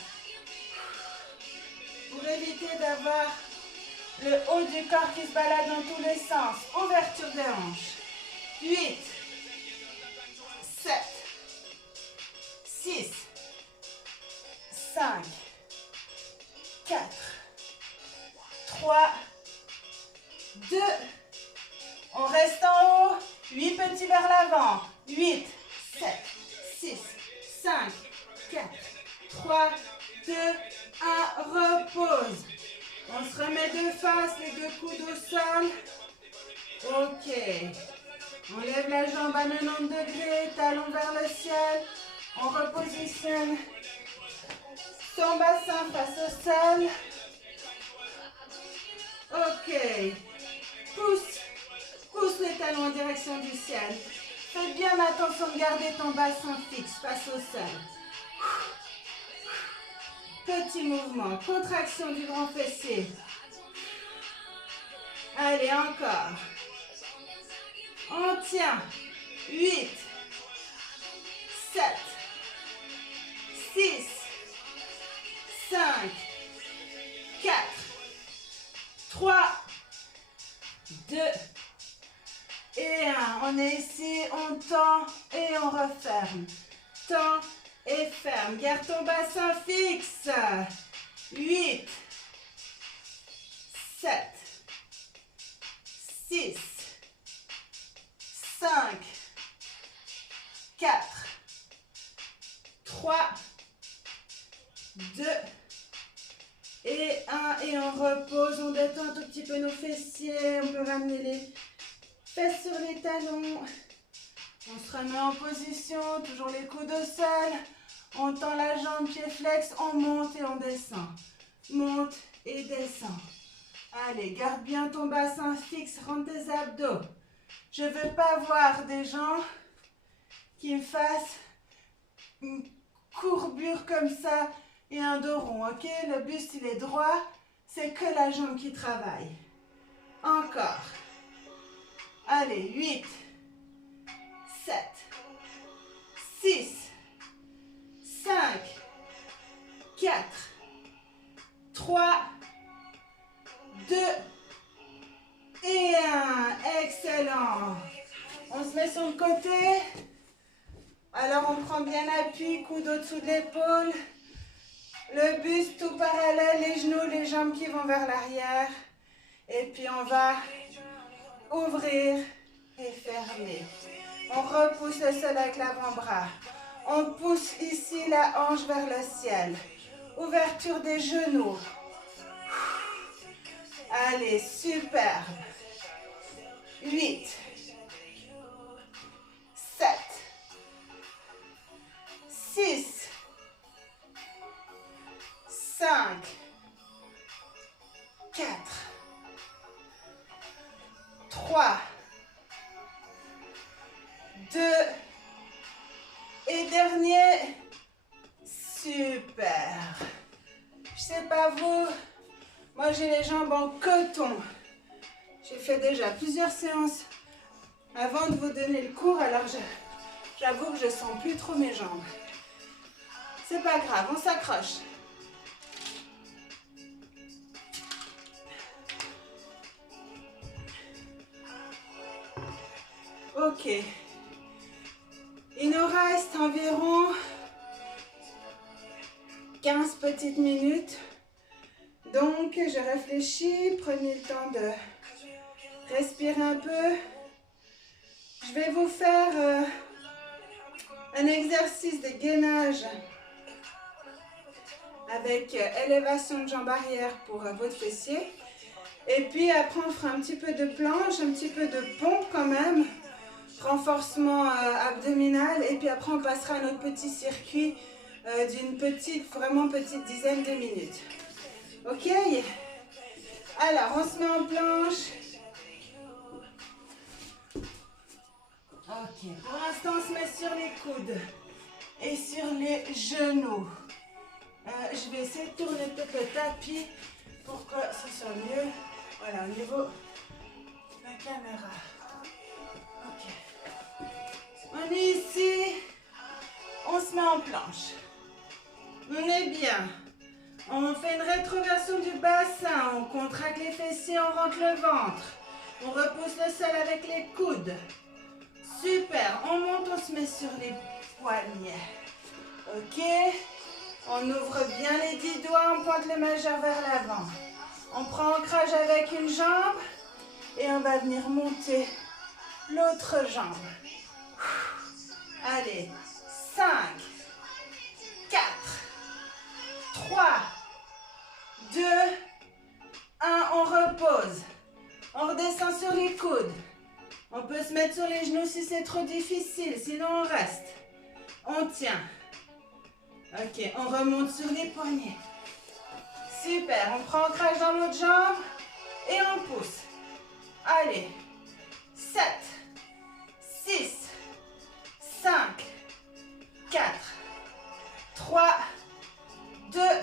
Pour éviter d'avoir le haut du corps qui se balade dans tous les sens. Ouverture des hanches. 8, 7, 6, 5, 4, 3, 2, on reste en haut, 8 petits vers l'avant, 8, 7, 6, 5, 4, 3, 2, 1, repose. On se remet de face, les deux coudes au sol. Ok. On lève la jambe à 90 degrés, talon vers le ciel. On repositionne son bassin face au sol. Ok. Pousse les talons en direction du ciel. Fais bien attention de garder ton bassin fixe face au sol. Petit mouvement, contraction du grand fessier. Allez, encore. On tient. 8, 7, 6, 5, 4, 3, 2 et 1. On est ici, on tend et on referme. Tend et ferme. Garde ton bassin fixe. 8, 7, 6, 5, 4, 3, 2 et 1. Et on repose, on détend un tout petit peu nos fessiers. On peut ramener les Fesses sur les talons. On se remet en position, toujours les coudes au sol. On tend la jambe, pied flex, on monte et on descend. Monte et descend. Allez, garde bien ton bassin fixe, rentre tes abdos. Je ne veux pas voir des gens qui me fassent une courbure comme ça et un dos rond, ok? Le buste, il est droit, c'est que la jambe qui travaille. Encore. Allez, 8, 7, 6, 5, 4, 3, 2 et 1. Excellent. On se met sur le côté. Alors, on prend bien appui, coude au-dessous de l'épaule. Le buste tout parallèle, les genoux, les jambes qui vont vers l'arrière. Et puis, on va ouvrir et fermer. On repousse le sol avec l'avant-bras. On pousse ici la hanche vers le ciel. Ouverture des genoux. Allez, superbe. 8, 7, 6, 5, 4, 3, 2, et dernier. Super. Je sais pas vous, moi j'ai les jambes en coton. J'ai fait déjà plusieurs séances avant de vous donner le cours, alors j'avoue que je sens plus trop mes jambes. C'est pas grave, on s'accroche. Ok. Il nous reste environ 15 petites minutes. Donc, je réfléchis. Prenez le temps de respirer un peu. Je vais vous faire un exercice de gainage avec élévation de jambe arrière pour votre fessier. Et puis après, on fera un petit peu de planche, un petit peu de pompe quand même. Renforcement abdominal. Et puis après, on passera à notre petit circuit d'une vraiment petite dizaine de minutes. Ok? Alors, on se met en planche. Ok. Pour l'instant, on se met sur les coudes et sur les genoux. Je vais essayer de tourner peut-être le tapis pour que ce soit mieux. Voilà, au niveau de la caméra. Ok. On est ici. On se met en planche. On est bien. On fait une rétroversion du bassin. On contracte les fessiers, on rentre le ventre. On repousse le sol avec les coudes. Super. On monte, on se met sur les poignets. Ok. On ouvre bien les 10 doigts, on pointe le majeur vers l'avant. On prend ancrage avec une jambe et on va venir monter l'autre jambe. Allez, 5, 4, 3, 2, 1, on repose. On redescend sur les coudes. On peut se mettre sur les genoux si c'est trop difficile, sinon on reste. On tient. Ok, on remonte sur les poignets. Super, on prend ancrage dans l'autre jambe et on pousse. Allez, 7, 6, 5, 4, 3, 2, 1.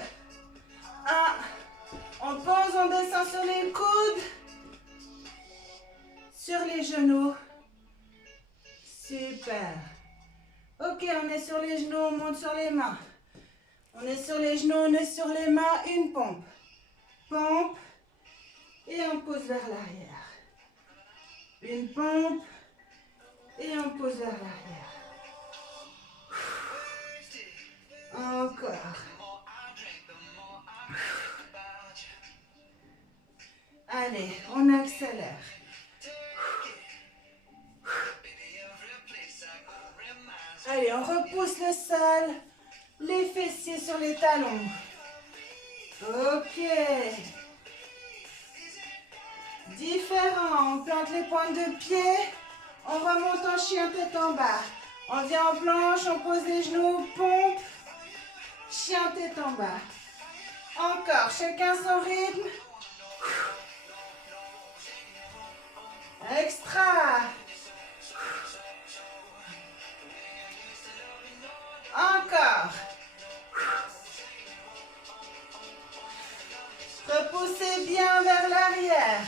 On pose, on descend sur les coudes, sur les genoux. Super. Ok, on est sur les genoux, on monte sur les mains. On est sur les genoux, on est sur les mains, une pompe. Pompe et on pose vers l'arrière. Une pompe et on pose vers l'arrière. Encore. Allez, on accélère. Allez, on repousse le sol, les fessiers sur les talons. Ok. Différent. On plante les pointes de pied. On remonte en chien tête en bas. On vient en planche, on pose les genoux, pompe. Chien tête en bas. Encore, chacun son rythme. Extra. Encore. Repoussez bien vers l'arrière.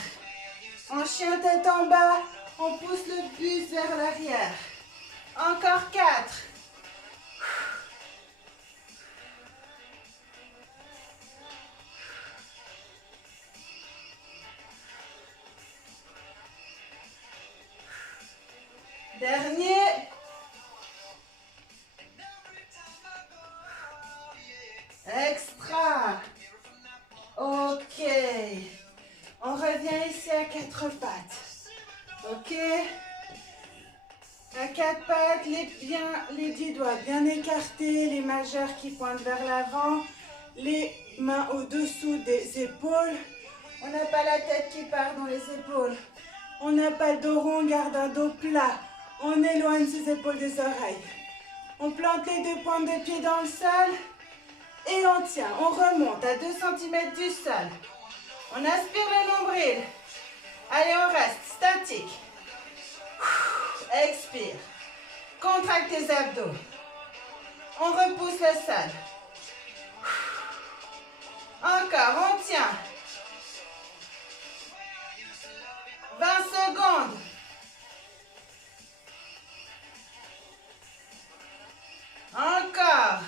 En chien tête en bas, on pousse le buste vers l'arrière. Encore 4. Dernier. Extra. Ok. On revient ici à 4 pattes. Ok. À 4 pattes, les 10 doigts bien écartés, les majeurs qui pointent vers l'avant, les mains au-dessous des épaules. On n'a pas la tête qui part dans les épaules. On n'a pas le dos rond, on garde un dos plat. On éloigne ses épaules des oreilles. On plante les 2 pointes de pied dans le sol et on tient. On remonte à 2 cm du sol. On aspire le nombril. Allez, on reste statique. Expire. Contracte tes abdos. On repousse le sol. Encore, on tient. 20 secondes. Encore.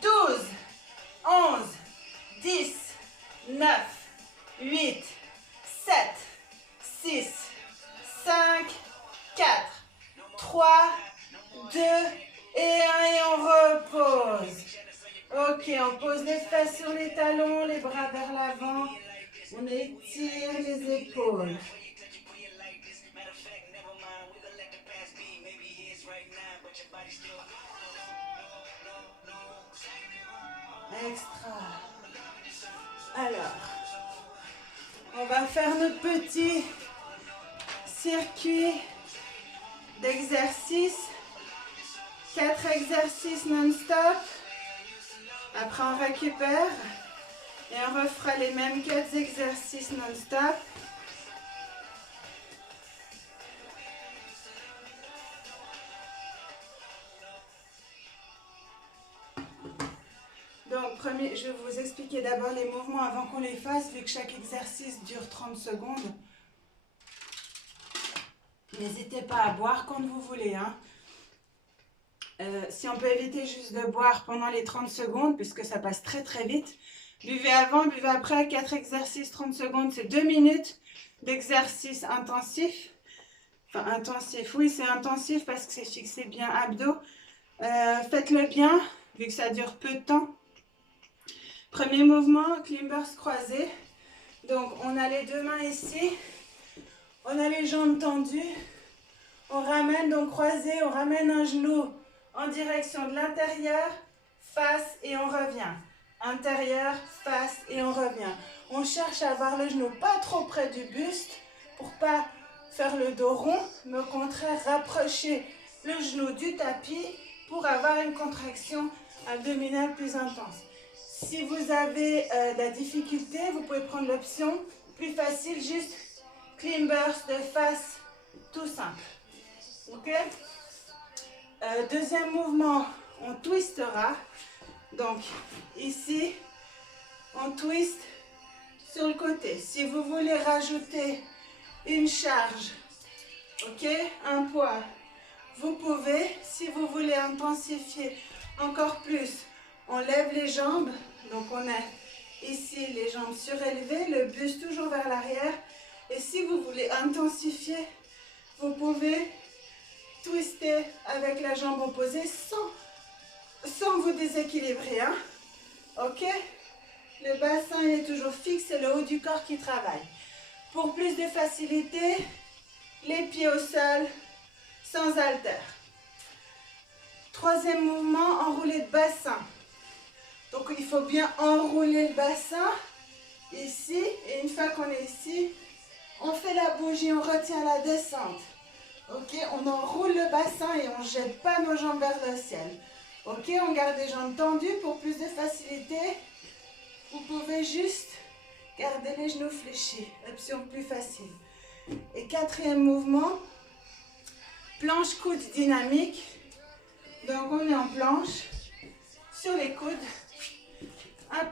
12, 11, 10, 9, 8, 7, 6, 5, 4, 3, 2 et 1 et on repose. Ok, on pose les fesses sur les talons, les bras vers l'avant. On étire les épaules. Extra. Alors, on va faire notre petit circuit d'exercices. 4 exercices non-stop. Après, on récupère. Et on refera les mêmes 4 exercices non-stop. Donc, premier, je vais vous expliquer d'abord les mouvements avant qu'on les fasse, vu que chaque exercice dure 30 secondes. N'hésitez pas à boire quand vous voulez. Hein. Si on peut éviter juste de boire pendant les 30 secondes, puisque ça passe très très vite, buvez avant, buvez après. 4 exercices, 30 secondes, c'est 2 minutes d'exercice intensif. Enfin, intensif, oui, c'est intensif parce que c'est fixé bien abdos. Faites-le bien, vu que ça dure peu de temps. Premier mouvement, climbers croisés. Donc, on a les 2 mains ici. On a les jambes tendues. On ramène, donc croisé, on ramène un genou en direction de l'intérieur, face et on revient. Intérieur, face et on revient. On cherche à avoir le genou pas trop près du buste pour pas faire le dos rond, mais au contraire rapprocher le genou du tapis pour avoir une contraction abdominale plus intense. Si vous avez de la difficulté, vous pouvez prendre l'option plus facile, juste climbers de face, tout simple. Ok. Deuxième mouvement, on twistera. Donc ici, on twist sur le côté. Si vous voulez rajouter une charge, ok, un poids, vous pouvez. Si vous voulez intensifier encore plus, on lève les jambes. Donc on a ici les jambes surélevées, le buste toujours vers l'arrière. Et si vous voulez intensifier, vous pouvez twister avec la jambe opposée sans vous déséquilibrer. Hein? Ok? Le bassin est toujours fixe, c'est le haut du corps qui travaille. Pour plus de facilité, les pieds au sol, sans haltère. Troisième mouvement, enroulé de bassin. Donc il faut bien enrouler le bassin ici. Et une fois qu'on est ici, on fait la bougie, on retient la descente. Ok, on enroule le bassin et on ne jette pas nos jambes vers le ciel. Ok, on garde les jambes tendues pour plus de facilité. Vous pouvez juste garder les genoux fléchis, option plus facile. Et quatrième mouvement, planche coude dynamique. Donc on est en planche, sur les coudes. Hop.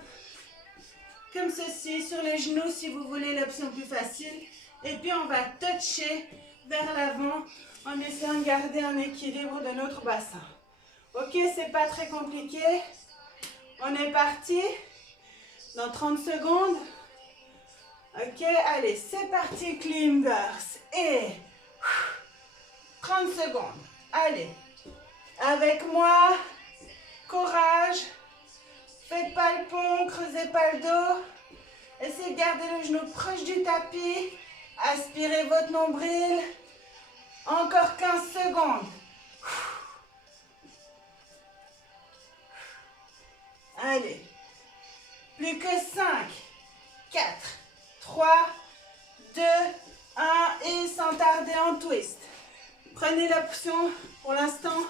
Comme ceci, sur les genoux si vous voulez l'option plus facile. Et puis on va toucher vers l'avant en essayant de garder un équilibre de notre bassin. Ok, c'est pas très compliqué. On est parti dans 30 secondes. Ok, allez, c'est parti, climbers. Et 30 secondes. Allez, avec moi, courage. Faites pas le pont, creusez pas le dos. Essayez de garder le genou proche du tapis. Aspirez votre nombril. Encore 15 secondes. Allez. Plus que 5, 4, 3, 2, 1 et sans tarder en twist. Prenez l'option pour l'instant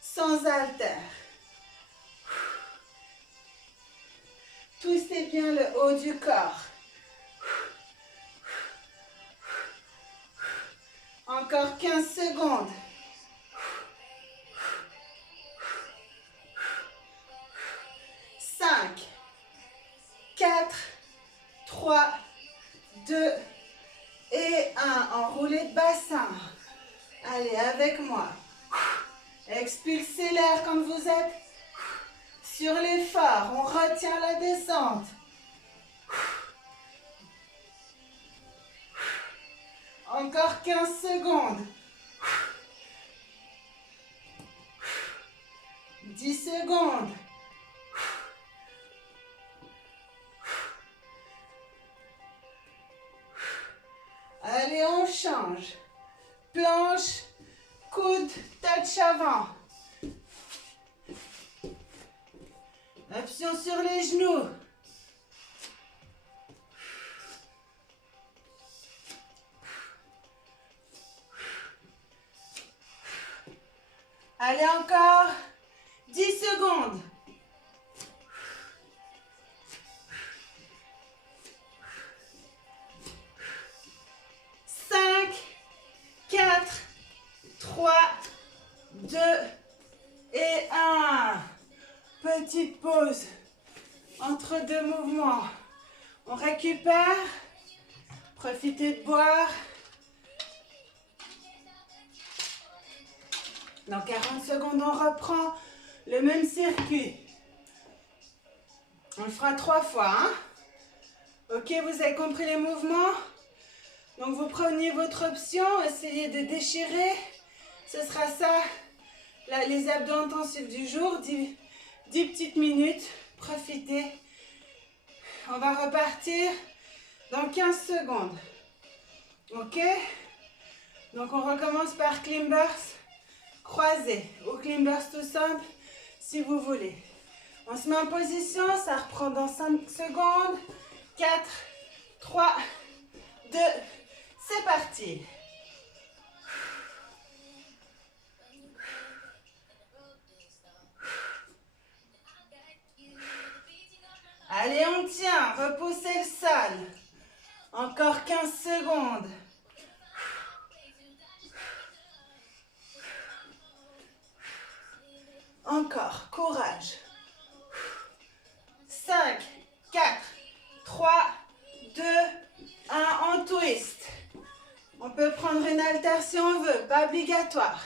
sans haltère. Twistez bien le haut du corps. Encore 15 secondes. 5, 4, 3, 2 et 1. Enroulez de bassin. Allez, avec moi. Expulsez l'air quand vous êtes sur l'effort. On retient la descente. Encore 15 secondes. 10 secondes. Allez, on change. Planche, coude, touch avant. Option sur les genoux. Allez, encore 10 secondes. 5, 4, 3, 2 et 1. Petite pause entre deux mouvements. On récupère. Profitez de boire. Dans 40 secondes, on reprend le même circuit. On le fera 3 fois. Hein? Ok, vous avez compris les mouvements? Donc, vous prenez votre option, essayez de déchirer. Ce sera ça, les abdos intensifs du jour. 10 petites minutes. Profitez. On va repartir dans 15 secondes. Ok? Donc, on recommence par climbers croisés ou climbers tout simple, si vous voulez. On se met en position, ça reprend dans 5 secondes. 4, 3, 2, c'est parti. Allez, on tient, repoussez le sol. Encore 15 secondes. Encore, courage. 5, 4, 3, 2, 1, en twist. On peut prendre une haltère si on veut, pas obligatoire.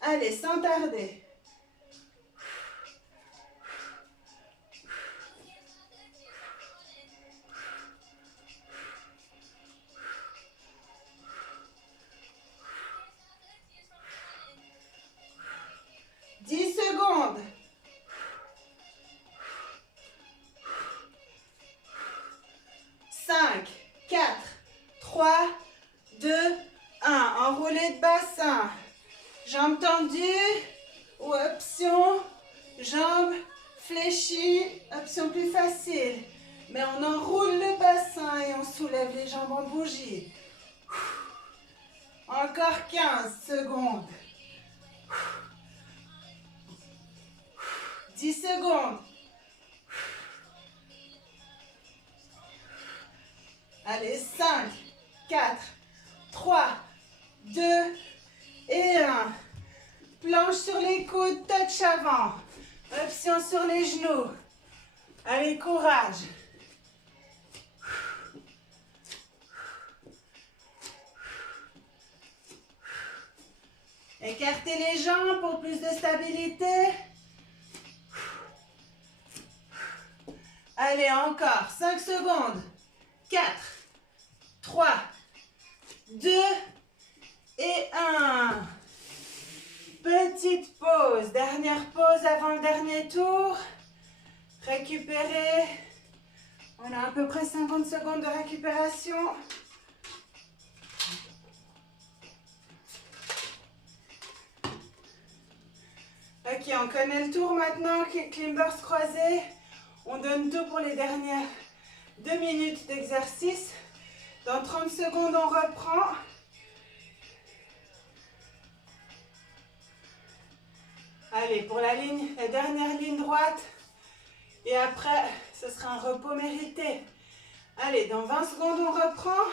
Allez, sans tarder. Secondes. 5, 4, 3, 2, 1. Enroulé de bassin. Jambes tendues ou option jambes fléchies. Option plus facile. Mais on enroule le bassin et on soulève les jambes en bougie. Encore 15 secondes. 10 secondes. Allez, 5, 4, 3, 2 et 1. Planche sur les coudes, touch avant. Option sur les genoux. Allez, courage. Écartez les jambes pour plus de stabilité. Allez, encore 5 secondes. 4, 3, 2 et 1. Petite pause. Dernière pause avant le dernier tour. Récupérez. On a à peu près 50 secondes de récupération. Ok, on connaît le tour maintenant. Climbers croisés. On donne tout pour les dernières 2 minutes d'exercice. Dans 30 secondes, on reprend. Allez, pour la dernière ligne droite. Et après, ce sera un repos mérité. Allez, dans 20 secondes, on reprend.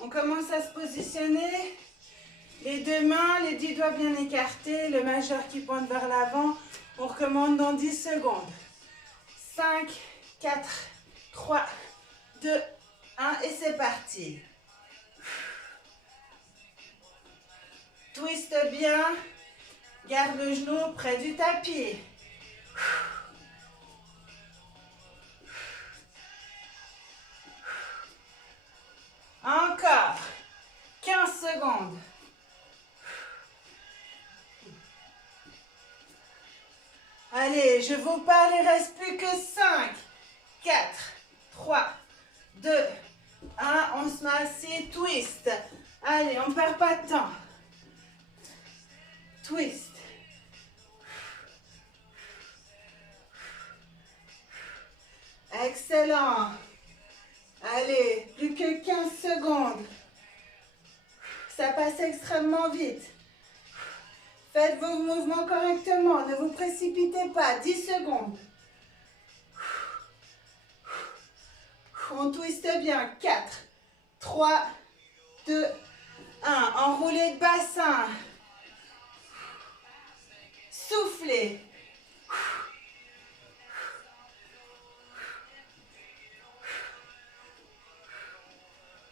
On commence à se positionner. Les deux mains, les 10 doigts bien écartés. Le majeur qui pointe vers l'avant. On recommence dans 10 secondes. 5, 4, 3, 2, 1 et c'est parti. Twiste bien. Garde le genou près du tapis. Encore. 15 secondes. Allez, je vous parle, il ne reste plus que 5, 4, 3, 2, 1. On se met assis, twist. Allez, on ne perd pas de temps. Twist. Excellent. Allez, plus que 15 secondes. Ça passe extrêmement vite. Faites vos mouvements correctement. Ne vous précipitez pas. 10 secondes. On twiste bien. 4, 3, 2, 1. Enroulez le bassin. Soufflez.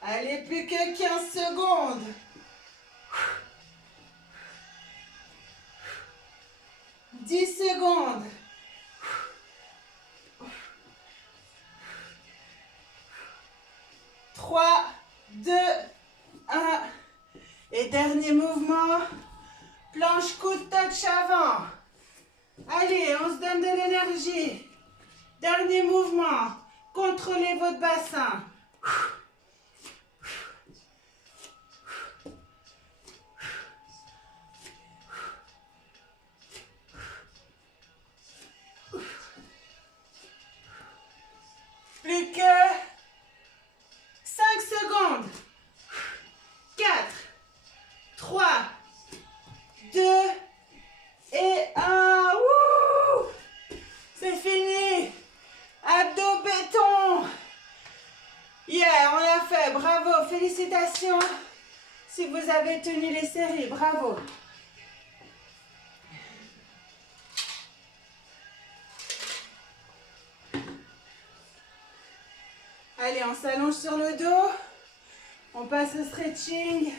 Allez, plus que 15 secondes. Dix secondes. Trois, deux, un. Et dernier mouvement. Planche, coude, touch avant. Allez, on se donne de l'énergie. Dernier mouvement. Contrôlez votre bassin. Plus que 5 secondes. 4, 3, 2 et 1. Wouh! C'est fini. Abdos béton. Yeah, on l'a fait. Bravo. Félicitations. Si vous avez tenu les séries, bravo. Allez, on s'allonge sur le dos. On passe au stretching.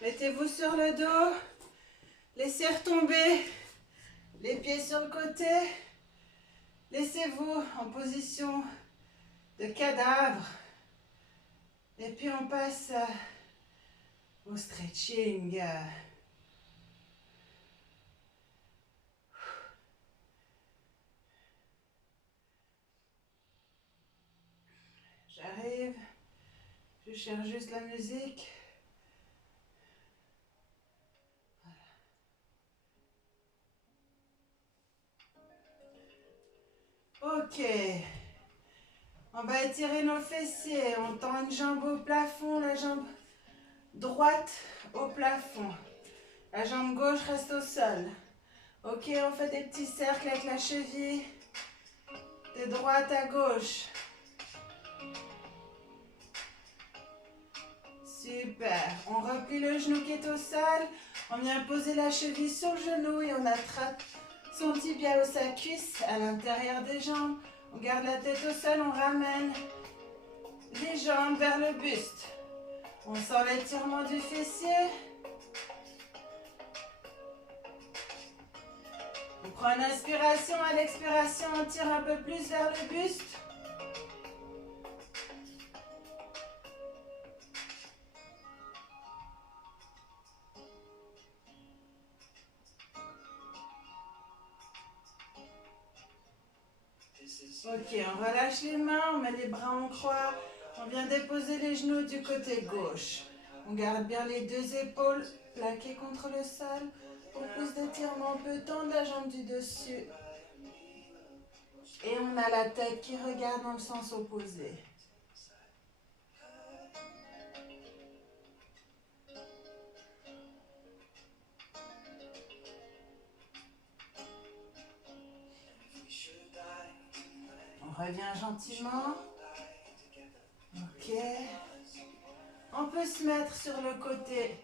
Mettez-vous sur le dos. Laissez retomber les pieds sur le côté. Laissez-vous en position de cadavre. Et puis on passe au stretching. J'arrive. Je cherche juste la musique. Ok. On va étirer nos fessiers. On tend une jambe au plafond, la jambe droite au plafond. La jambe gauche reste au sol. Ok, on fait des petits cercles avec la cheville de droite à gauche. Super. On replie le genou qui est au sol. On vient poser la cheville sur le genou et on attrape son tibia ou sa cuisse à l'intérieur des jambes. On garde la tête au sol, on ramène les jambes vers le buste. On sent l'étirement du fessier. On prend une inspiration, à l'expiration, on tire un peu plus vers le buste. Ok, on relâche les mains, on met les bras en croix. On vient déposer les genoux du côté gauche. On garde bien les deux épaules plaquées contre le sol. Pour plus d'étirement, on peut tendre la jambe du dessus. Et on a la tête qui regarde dans le sens opposé. On revient gentiment. Ok. On peut se mettre sur le côté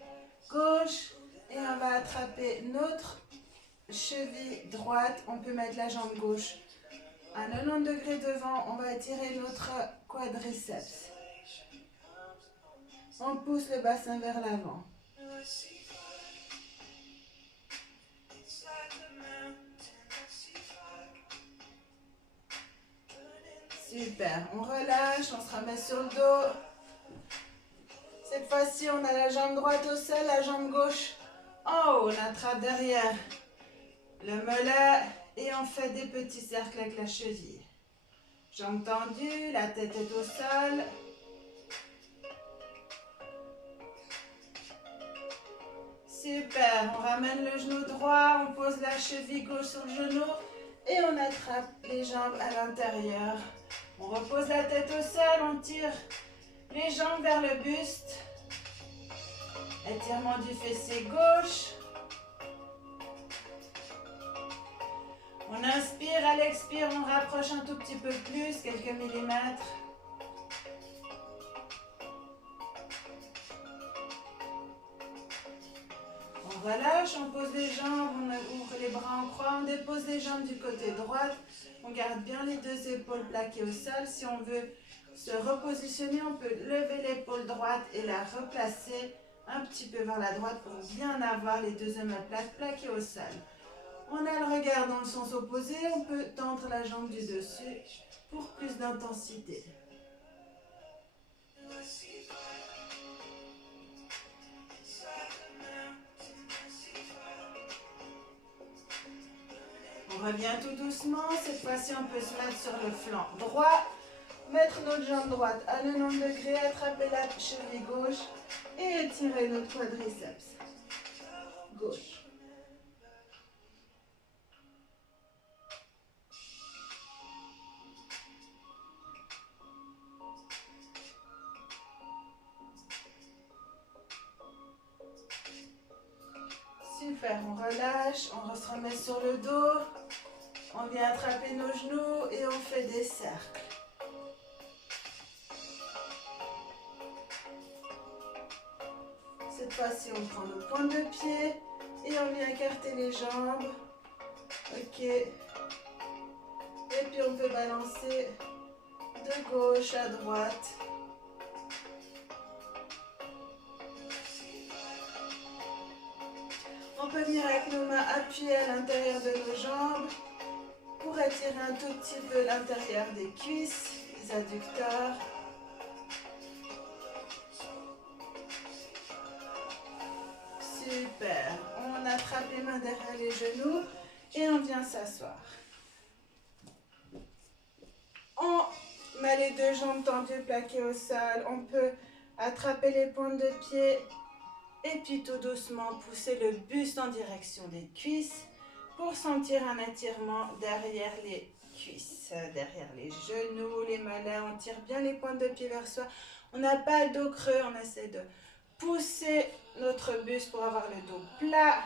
gauche et on va attraper notre cheville droite. On peut mettre la jambe gauche à 90 degrés devant. On va étirer notre quadriceps. On pousse le bassin vers l'avant. Super, on relâche, on se remet sur le dos. Cette fois-ci, on a la jambe droite au sol, la jambe gauche en haut. On attrape derrière le mollet et on fait des petits cercles avec la cheville. Jambes tendues, la tête est au sol. Super, on ramène le genou droit, on pose la cheville gauche sur le genou et on attrape les jambes à l'intérieur. On repose la tête au sol, on tire les jambes vers le buste. Étirement du fessier gauche. On inspire, à l'expire, on rapproche un tout petit peu plus, quelques millimètres. On relâche, on pose les jambes, on ouvre les bras en croix, on dépose les jambes du côté droit. On garde bien les deux épaules plaquées au sol. Si on veut se repositionner, on peut lever l'épaule droite et la replacer un petit peu vers la droite pour bien avoir les deux omoplates plaquées au sol. On a le regard dans le sens opposé, on peut tendre la jambe du dessus pour plus d'intensité. On revient tout doucement, cette fois-ci on peut se mettre sur le flanc droit, mettre notre jambe droite à 90 degrés, attraper la cheville gauche et étirer notre quadriceps gauche. Super, on relâche, on se remet sur le dos, on vient attraper nos genoux et on fait des cercles. Cette fois-ci, on prend nos pointes de pied et on vient écarter les jambes. Ok. Et puis on peut balancer de gauche à droite. On peut venir avec nos mains appuyées à l'intérieur de nos jambes pour étirer un tout petit peu l'intérieur des cuisses, les adducteurs. Super. On attrape les mains derrière les genoux et on vient s'asseoir. On met les deux jambes tendues, plaquées au sol. On peut attraper les pointes de pied et puis tout doucement pousser le buste en direction des cuisses pour sentir un étirement derrière les cuisses, derrière les genoux, les mollets. On tire bien les pointes de pied vers soi. On n'a pas le dos creux, on essaie de pousser notre buste pour avoir le dos plat.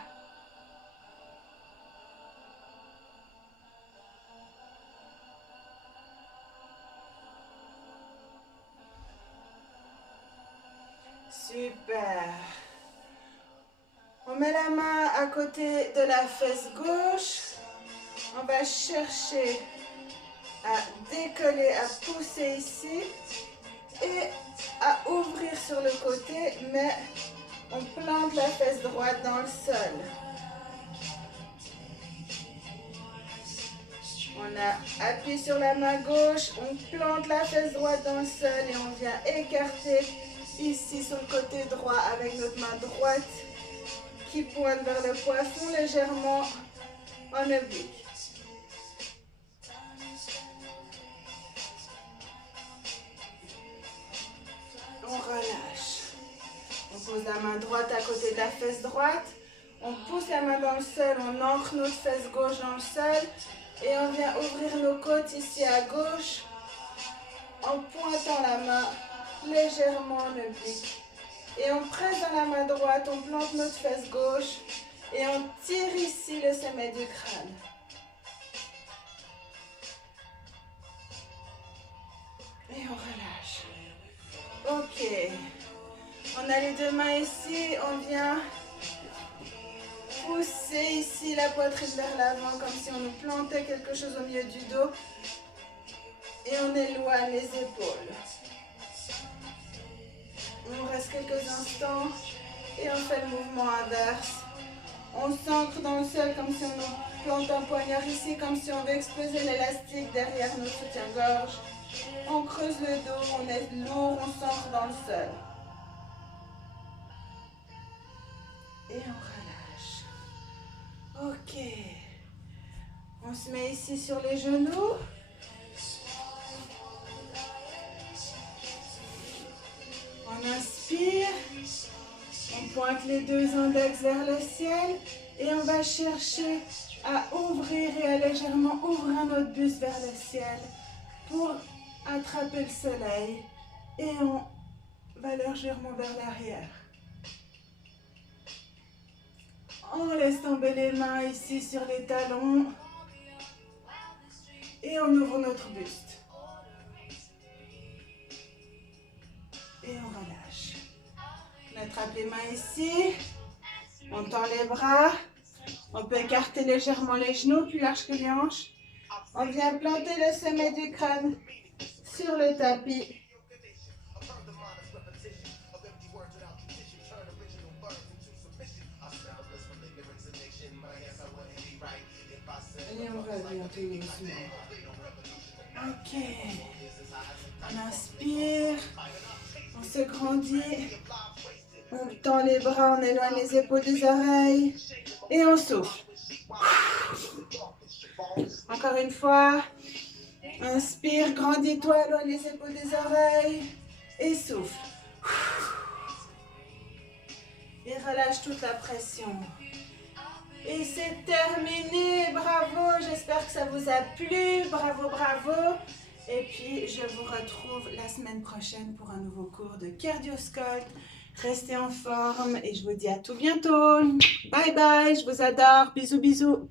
Super. On met la main à côté de la fesse gauche. On va chercher à décoller, à pousser ici et à ouvrir sur le côté, mais on plante la fesse droite dans le sol. On a appuyé sur la main gauche, on plante la fesse droite dans le sol et on vient écarter ici sur le côté droit avec notre main droite qui pointe vers le poisson légèrement en oblique. On relâche. On pose la main droite à côté de la fesse droite. On pousse la main dans le sol, on ancre notre fesse gauche dans le sol. Et on vient ouvrir nos côtes ici à gauche en pointant la main légèrement en oblique. Et on presse dans la main droite, on plante notre fesse gauche et on tire ici le sommet du crâne. Et on relâche. Ok. On a les deux mains ici, on vient pousser ici la poitrine vers l'avant comme si on nous plantait quelque chose au milieu du dos. Et on éloigne les épaules. On reste quelques instants et on fait le mouvement inverse. On s'ancre dans le sol comme si on nous plante un poignard ici, comme si on veut exploser l'élastique derrière notre soutien-gorge. On creuse le dos, on est lourd, on s'ancre dans le sol. Et on relâche. Ok. On se met ici sur les genoux. On inspire. On pointe les deux index vers le ciel. Et on va chercher à ouvrir et à légèrement ouvrir notre buste vers le ciel pour attraper le soleil. Et on va légèrement vers l'arrière. On laisse tomber les mains ici sur les talons. Et on ouvre notre buste. Et on relâche. On attrape les mains ici. On tend les bras. On peut écarter légèrement les genoux, plus large que les hanches. On vient planter le sommet du crâne sur le tapis. Et on revient tout doucement. Ok. On inspire. On se grandit. On tend les bras, on éloigne les épaules des oreilles. Et on souffle. Encore une fois. Inspire, grandis-toi, éloigne les épaules des oreilles. Et souffle. Et relâche toute la pression. Et c'est terminé. Bravo, j'espère que ça vous a plu. Bravo, bravo. Et puis, je vous retrouve la semaine prochaine pour un nouveau cours de cardio sculpt. Restez en forme et je vous dis à tout bientôt. Bye bye, je vous adore. Bisous, bisous.